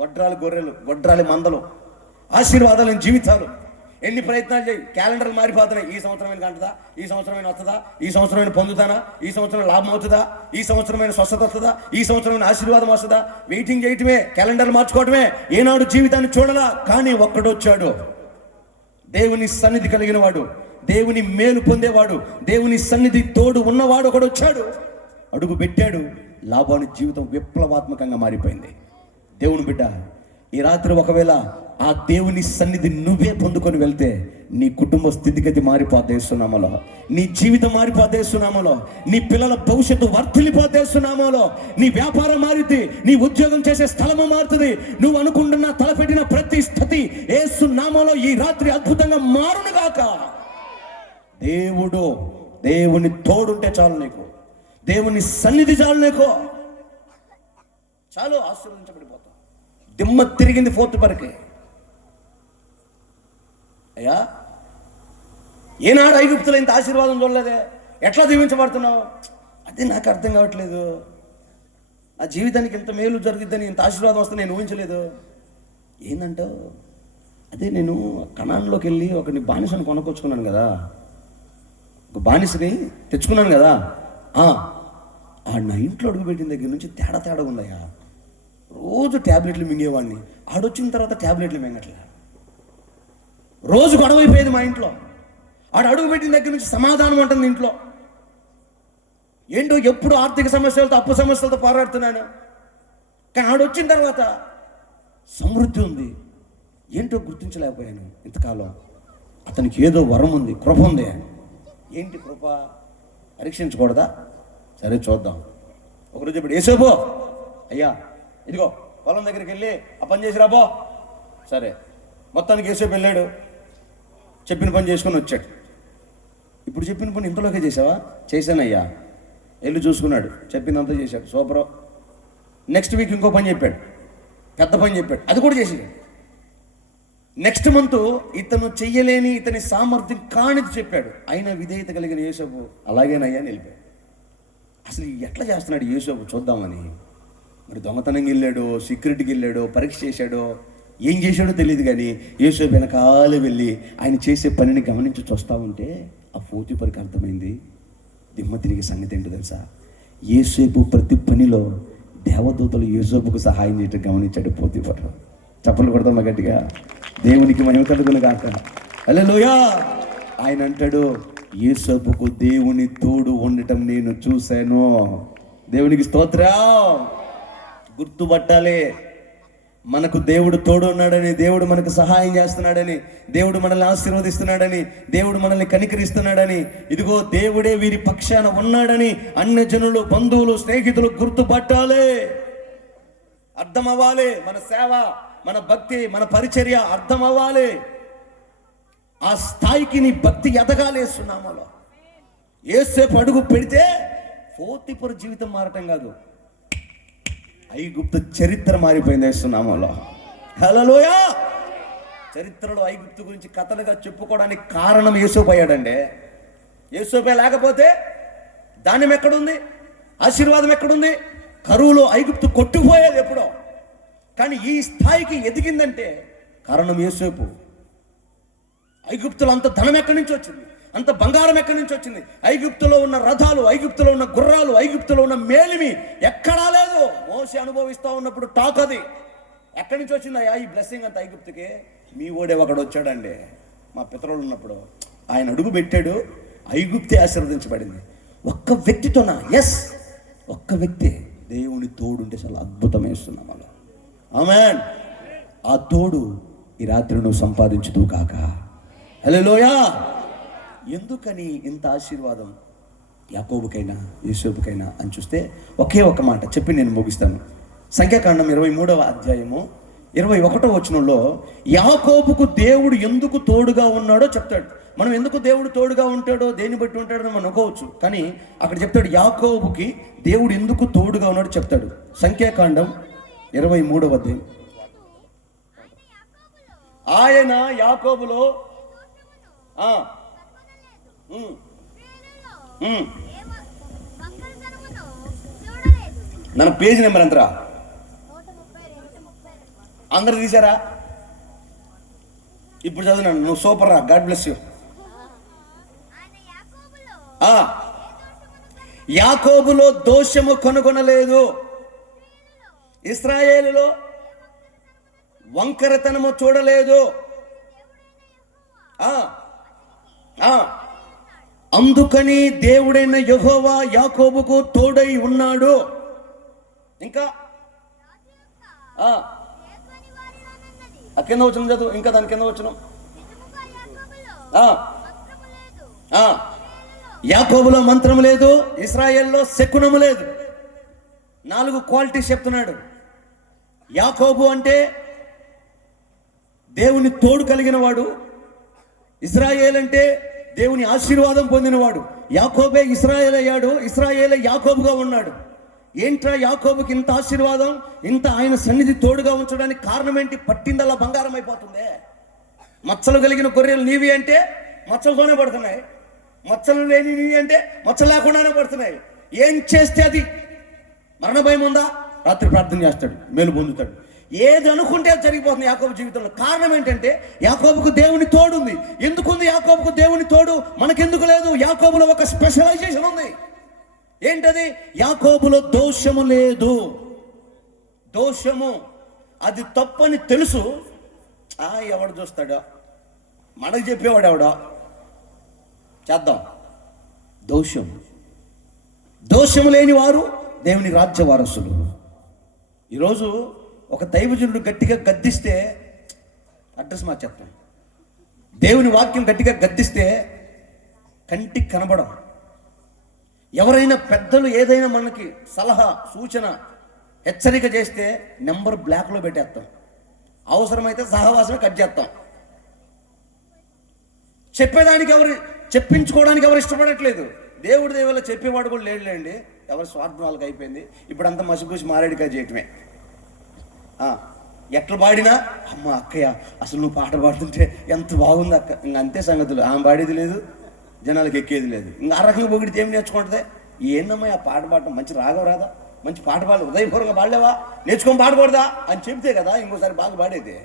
గొడ్రాలి గొర్రెలు, గొడ్రాలి మందలు, ఆశీర్వాదాలు జీవితాలు. ఎన్ని ప్రయత్నాలు చేయి, క్యాలెండర్లు మారిపోతున్నాయి. ఈ సంవత్సరమైన కంటదా, ఈ సంవత్సరమైన వస్తుందా, ఈ సంవత్సరమైన పొందుతానా, ఈ సంవత్సరం లాభం అవుతుందా, ఈ సంవత్సరమైన స్వస్థత వస్తుందా, ఈ సంవత్సరమైన ఆశీర్వాదం వస్తుందా. వెయిటింగ్ చేయటమే, క్యాలెండర్లు మార్చుకోవటమే. ఏనాడు జీవితాన్ని చూడలా. కానీ ఒక్కడొచ్చాడు, దేవుని సన్నిధి కలిగిన వాడు, దేవుని మేలు పొందేవాడు, దేవుని సన్నిధి తోడు ఉన్నవాడు ఒకడు వచ్చాడు, అడుగు పెట్టాడు. లాబాను జీవితం విప్లవాత్మకంగా మారిపోయింది. దేవుని బిడ్డ, ఈ రాత్రి ఒకవేళ ఆ దేవుని సన్నిధి నువ్వే పొందుకొని వెళ్తే నీ కుటుంబ స్థితిగతి మారిపోతేస్తున్నామలో, నీ జీవితం మారిపోతేస్తున్నామలో, నీ పిల్లల భవిష్యత్తు వర్ధిల్లిపోతేస్తున్నామలో, నీ వ్యాపారం మారుద్ది, నీ ఉద్యోగం చేసే స్థలము మారుతుంది. నువ్వు అనుకుంటున్న తలపెట్టిన ప్రతి స్థితి యేసు నామములో ఈ రాత్రి అద్భుతంగా మారునుగాక. దేవుని తోడుంటే చాలు నీకు, దేవుని సన్నిధి చాలు నీకు, చాలు ఆశీర్వదించబడిపోతావు. దిమ్మ తిరిగింది 4th పరకే. అయ్యా ఏనాడు ఐగుప్తులో ఇంత ఆశీర్వాదం చూడలేదే, ఎట్లా దీవించబడుతున్నావు? అది నాకు అర్థం కావట్లేదు. నా జీవితానికి ఇంత మేలు జరుగుద్దని, ఇంత ఆశీర్వాదం వస్తే నేను ఊహించలేదు. ఏందంటావు? అదే నేను కనాన్లోకి వెళ్ళి ఒకని బానిసను కొనుక్కొచ్చుకున్నాను కదా, ఒక బానిసని తెచ్చుకున్నాను కదా. నా ఇంట్లో అడుగుపెట్టిన దగ్గర నుంచి తేడా ఉందయ్యా. రోజు ట్యాబ్లెట్లు మింగేవాడిని, ఆడొచ్చిన తర్వాత ట్యాబ్లెట్లు మింగట్లే. రోజు గొడవైపోయేది మా ఇంట్లో. ఆడు అడుగు పెట్టిన దగ్గర నుంచి సమాధానం ఉంటుంది ఇంట్లో. ఏంటో ఎప్పుడు ఆర్థిక సమస్యలతో, అప్పు సమస్యలతో పోరాడుతున్నాను. కానీ ఆడొచ్చిన తర్వాత సమృద్ధి ఉంది, ఏంటో గుర్తించలేకపోయాను ఇంతకాలం. అతనికి ఏదో వరం ఉంది, కృప ఉంది. ఏంటి కృప? పరీక్షించకూడదా? సరే చూద్దాం. ఒకరోజు ఇప్పుడు యేసోబు, అయ్యా ఇదిగో పొలం దగ్గరికి వెళ్ళి ఆ పని చేసి రాబో. సరే, మొత్తానికి యేసోబు వెళ్ళాడు, చెప్పిన పని చేసుకొని వచ్చాడు. ఇప్పుడు చెప్పిన పని ఇంతలోకే చేసావా? చేశానయ్యా. వెళ్ళి చూసుకున్నాడు, చెప్పిందంతా చేశాడు, సూపర్. నెక్స్ట్ వీక్ ఇంకో పని చెప్పాడు, పెద్ద పని చెప్పాడు, అది కూడా చేసాడు. నెక్స్ట్ మంత్ ఇతను చెయ్యలేని, ఇతని సామర్థ్యం కానిది చెప్పాడు. అయినా విధేయత కలిగిన యేసోబు అలాగేనయ్యా అని వెళ్ళిపోయాడు. అసలు ఎట్లా చేస్తున్నాడు యేసోబు చూద్దామని. మరి దొంగతనంకి వెళ్ళాడో, సెక్యూరిటీకి వెళ్ళాడో, పరీక్ష చేశాడో, ఏం చేశాడో తెలియదు. కానీ యేసోబు వెనకాల వెళ్ళి ఆయన చేసే పనిని గమనించి చూస్తూ ఉంటే ఆ పోతీఫరుకి అర్థమైంది దిమ్మ తిరిగి సంగతి ఏంటో తెలుసా? యేసోబు ప్రతి పనిలో దేవదూతలు యేసోబుకు సహాయం చేయటం గమనించాడు పోతీఫరు. చప్పలు కొడతామా గట్టిగా? దేవునికి మహిమ కలుగును గాక. హల్లెలూయా. ఆయన అంటాడు, యేసోబుకు దేవుని తోడు ఉండటం నేను చూశాను. దేవునికి స్తోత్రం. గుర్తుపట్టాలి, మనకు దేవుడు తోడు ఉన్నాడని, దేవుడు మనకు సహాయం చేస్తున్నాడని, దేవుడు మనల్ని ఆశీర్వదిస్తున్నాడని, దేవుడు మనల్ని కనికరిస్తున్నాడని, ఇదిగో దేవుడే వీరి పక్షాన ఉన్నాడని అన్య జనులు, బంధువులు, స్నేహితులు గుర్తుపట్టాలి, అర్థం అవ్వాలి. మన సేవ, మన భక్తి, మన పరిచర్య అర్థం అవ్వాలి. ఆ స్థాయికి నీ భక్తి ఎదగాలి. సున్నామలో ఏసేపు అడుగు పెడితే పోతీఫరు జీవితం మారటం కాదు, ఐగుప్తు చరిత్ర మారిపోయింది యేసునామములో. హల్లెలూయా. చరిత్రలో ఐగుప్తు గురించి కథలుగా చెప్పుకోవడానికి కారణం యేసోబు అయ్యాడండి. యేసోబే లేకపోతే ధాన్యం ఎక్కడుంది? ఆశీర్వాదం ఎక్కడుంది? కరువులో ఐగుప్తు కొట్టుకుపోయేది ఎప్పుడో. కానీ ఈ స్థాయికి ఎదిగిందంటే కారణం యేసోబు. ఐగుప్తులో అంత ధనం ఎక్కడి నుంచి వచ్చింది? అంత బంగారం ఎక్కడి నుంచి వచ్చింది? ఐగుప్తులో ఉన్న రథాలు, ఐగుప్తులో ఉన్న గుర్రాలు, ఐగుప్తులో ఉన్న మేలిమి ఎక్కడా లేదు. మోషే అనుభవిస్తూ ఉన్నప్పుడు టాక్ అది. ఎక్కడి నుంచి వచ్చిందయ్యా ఈ బ్లెస్సింగ్ అంత ఐగుప్తుకి? మీ ఓడే ఒకడు వచ్చాడండి మా పితరులు ఉన్నప్పుడు, ఆయన అడుగు పెట్టాడు, ఐగుప్తే ఆశీర్వదించబడింది. ఒక్క వ్యక్తితోనా? ఎస్, ఒక్క వ్యక్తి. దేవుని తోడుంటే చాలా అద్భుతం వేస్తున్నాం అలా. ఆమేన్. ఆ తోడు ఈ రాత్రి నువ్వు సంపాదించుతూ కాక. హల్లెలూయా. ఎందుకని ఇంత ఆశీర్వాదం యాకోబుకైనా యోసేపుకైనా అని చూస్తే ఒకే ఒక మాట చెప్పి నేను ముగిస్తాను. సంఖ్యాకాండం 23వ అధ్యాయము 21వ వచనంలో యాకోబుకు దేవుడు ఎందుకు తోడుగా ఉన్నాడో చెప్తాడు. మనం ఎందుకు దేవుడు తోడుగా ఉంటాడో, దేన్ని బట్టి ఉంటాడో మనం అనుకోవచ్చు. కానీ అక్కడ చెప్తాడు యాకోబుకి దేవుడు ఎందుకు తోడుగా ఉన్నాడో చెప్తాడు. సంఖ్యాకాండం 23వ అధ్యాయం. ఆయన యాకోబులో మన పేజ్ నెంబర్ ఎంతరా? అందరు తీసారా? ఇప్పుడు చదివినాను. నువ్వు సూపర్ రా. God bless you. యాకోబులో దోషము కనుగొనలేదు, ఇశ్రాయేలులో వంకరతనము చూడలేదు. అందుకని దేవుడైన యెహోవా యాకోబుకు తోడై ఉన్నాడు. ఇంకా కింద వచ్చిన చదువు, ఇంకా దాని కింద వచ్చిన యాకోబులో మంత్రం లేదు, ఇశ్రాయేల్లో శకునము లేదు. 4 క్వాలిటీస్ చెప్తున్నాడు. యాకోబు అంటే దేవుని తోడు కలిగిన వాడు, ఇశ్రాయేల్ అంటే దేవుని ఆశీర్వాదం పొందినవాడు. యాకోబే ఇశ్రాయేల్ అయ్యాడు, ఇశ్రాయేలే యాకోబుగా ఉన్నాడు. ఏంట్రా యాకోబుకి ఇంత ఆశీర్వాదం, ఇంత ఆయన సన్నిధి తోడుగా ఉంచడానికి కారణం ఏంటి? పట్టిందల్లా బంగారం అయిపోతుంది. మచ్చలు కలిగిన గొర్రెలు నీవి అంటే మచ్చలతోనే పడుతున్నాయి, మచ్చలు లేని నీవి అంటే మచ్చలు లేకుండానే పడుతున్నాయి. ఏం చేస్తే అది? మరణ భయం ఉందా? రాత్రి ప్రార్థన చేస్తాడు, మేలు పొందుతాడు. ఏది అనుకుంటే అది జరిగిపోతుంది యాకోబు జీవితంలో. కారణం ఏంటంటే యాకోబుకు దేవుని తోడు ఉంది. ఎందుకుంది యాకోబుకు దేవుని తోడు? మనకెందుకు లేదు? యాకోబులో ఒక స్పెషలైజేషన్ ఉంది. ఏంటది? యాకోబులో దోషము లేదు. దోషము అది తప్పని తెలుసు. ఎవడు చూస్తాడో, మనకు చెప్పేవాడు ఎవడో, చేద్దాం. దోషము లేని వారు దేవుని రాజ్య వారసులు. ఈరోజు ఒక దైవజనుడు గట్టిగా గద్దిస్తే అడ్రస్ మార్చేస్తాం. దేవుని వాక్యం గట్టిగా గద్దిస్తే కంటికి కనబడం. ఎవరైనా పెద్దలు ఏదైనా మనకి సలహా, సూచన, హెచ్చరిక చేస్తే నెంబర్ బ్లాక్లో పెట్టేస్తాం. అవసరమైతే సహవాసమే కట్ చేస్తాం. చెప్పించుకోవడానికి ఎవరు ఇష్టపడట్లేదు. దేవుడి దేవుళ్ళ చెప్పేవాడు కూడా లేడులేండి. ఎవరి స్వార్థం వాళ్ళకి అయిపోయింది. ఇప్పుడంతా మసిపూసి మారేడుగా చేయటమే. ఎట్లా పాడినా అమ్మ అక్కయ్య అసలు నువ్వు పాట పాడుతుంటే ఎంత బాగుంది అక్క, ఇంక అంతే సంగతులు. ఆమె పాడేది లేదు, జనాలకు ఎక్కేది లేదు. ఇంకా ఆ రకంగా పొగిడితే ఏం నేర్చుకుంటుంది? ఏందమ్మా ఆ పాట పాడటం, మంచి రాగం రాదా, మంచి పాట పాడు, ఉదయపూర్వకంగా పాడలేవా, నేర్చుకొని పాడకూడదా అని చెప్తే కదా ఇంకోసారి బాగా పాడేది.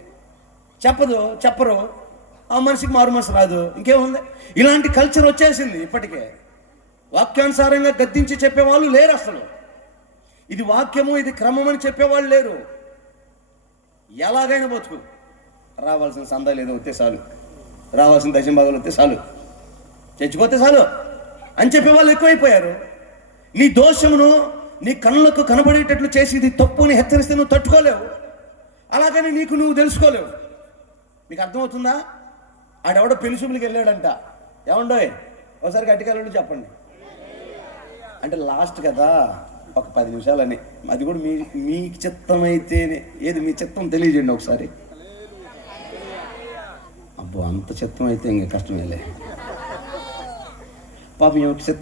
చెప్పరు, ఆ మనిషికి మారు మనసు రాదు. ఇంకేముంది? ఇలాంటి కల్చర్ వచ్చేసింది. ఇప్పటికే వాక్యానుసారంగా గద్దించి చెప్పేవాళ్ళు లేరు అసలు. ఇది వాక్యము, ఇది క్రమం అని చెప్పేవాళ్ళు లేరు. ఎలాగైనా బతుకు, రావాల్సిన సందాలు ఏదో వస్తే చాలు, రావాల్సిన దశంభాగాలు వస్తే చాలు, చచ్చిపోతే చాలు అని చెప్పేవాళ్ళు ఎక్కువైపోయారు. నీ దోషమును నీ కళ్ళకు కనబడేటట్లు చేసి ఇది తప్పుని హెచ్చరిస్తే నువ్వు తట్టుకోలేవు. అలాగని నీకు నువ్వు తెలుసుకోలేవు. మీకు అర్థమవుతుందా? ఆడెవడో పెళ్లి చూపులకి వెళ్ళాడంట. ఏమండోయ్ ఒకసారి గట్టిగా చెప్పండి అంటే లాస్ట్ కదా ఒక 10 నిమిషాలని, అది కూడా మీ చిత్తం అయితేనే. ఏది మీ చిత్తం తెలియజేయండి ఒకసారి. అబ్బో అంత చిత్తం అయితే ఇంకా కష్టమేలే పాపం. చిత్తం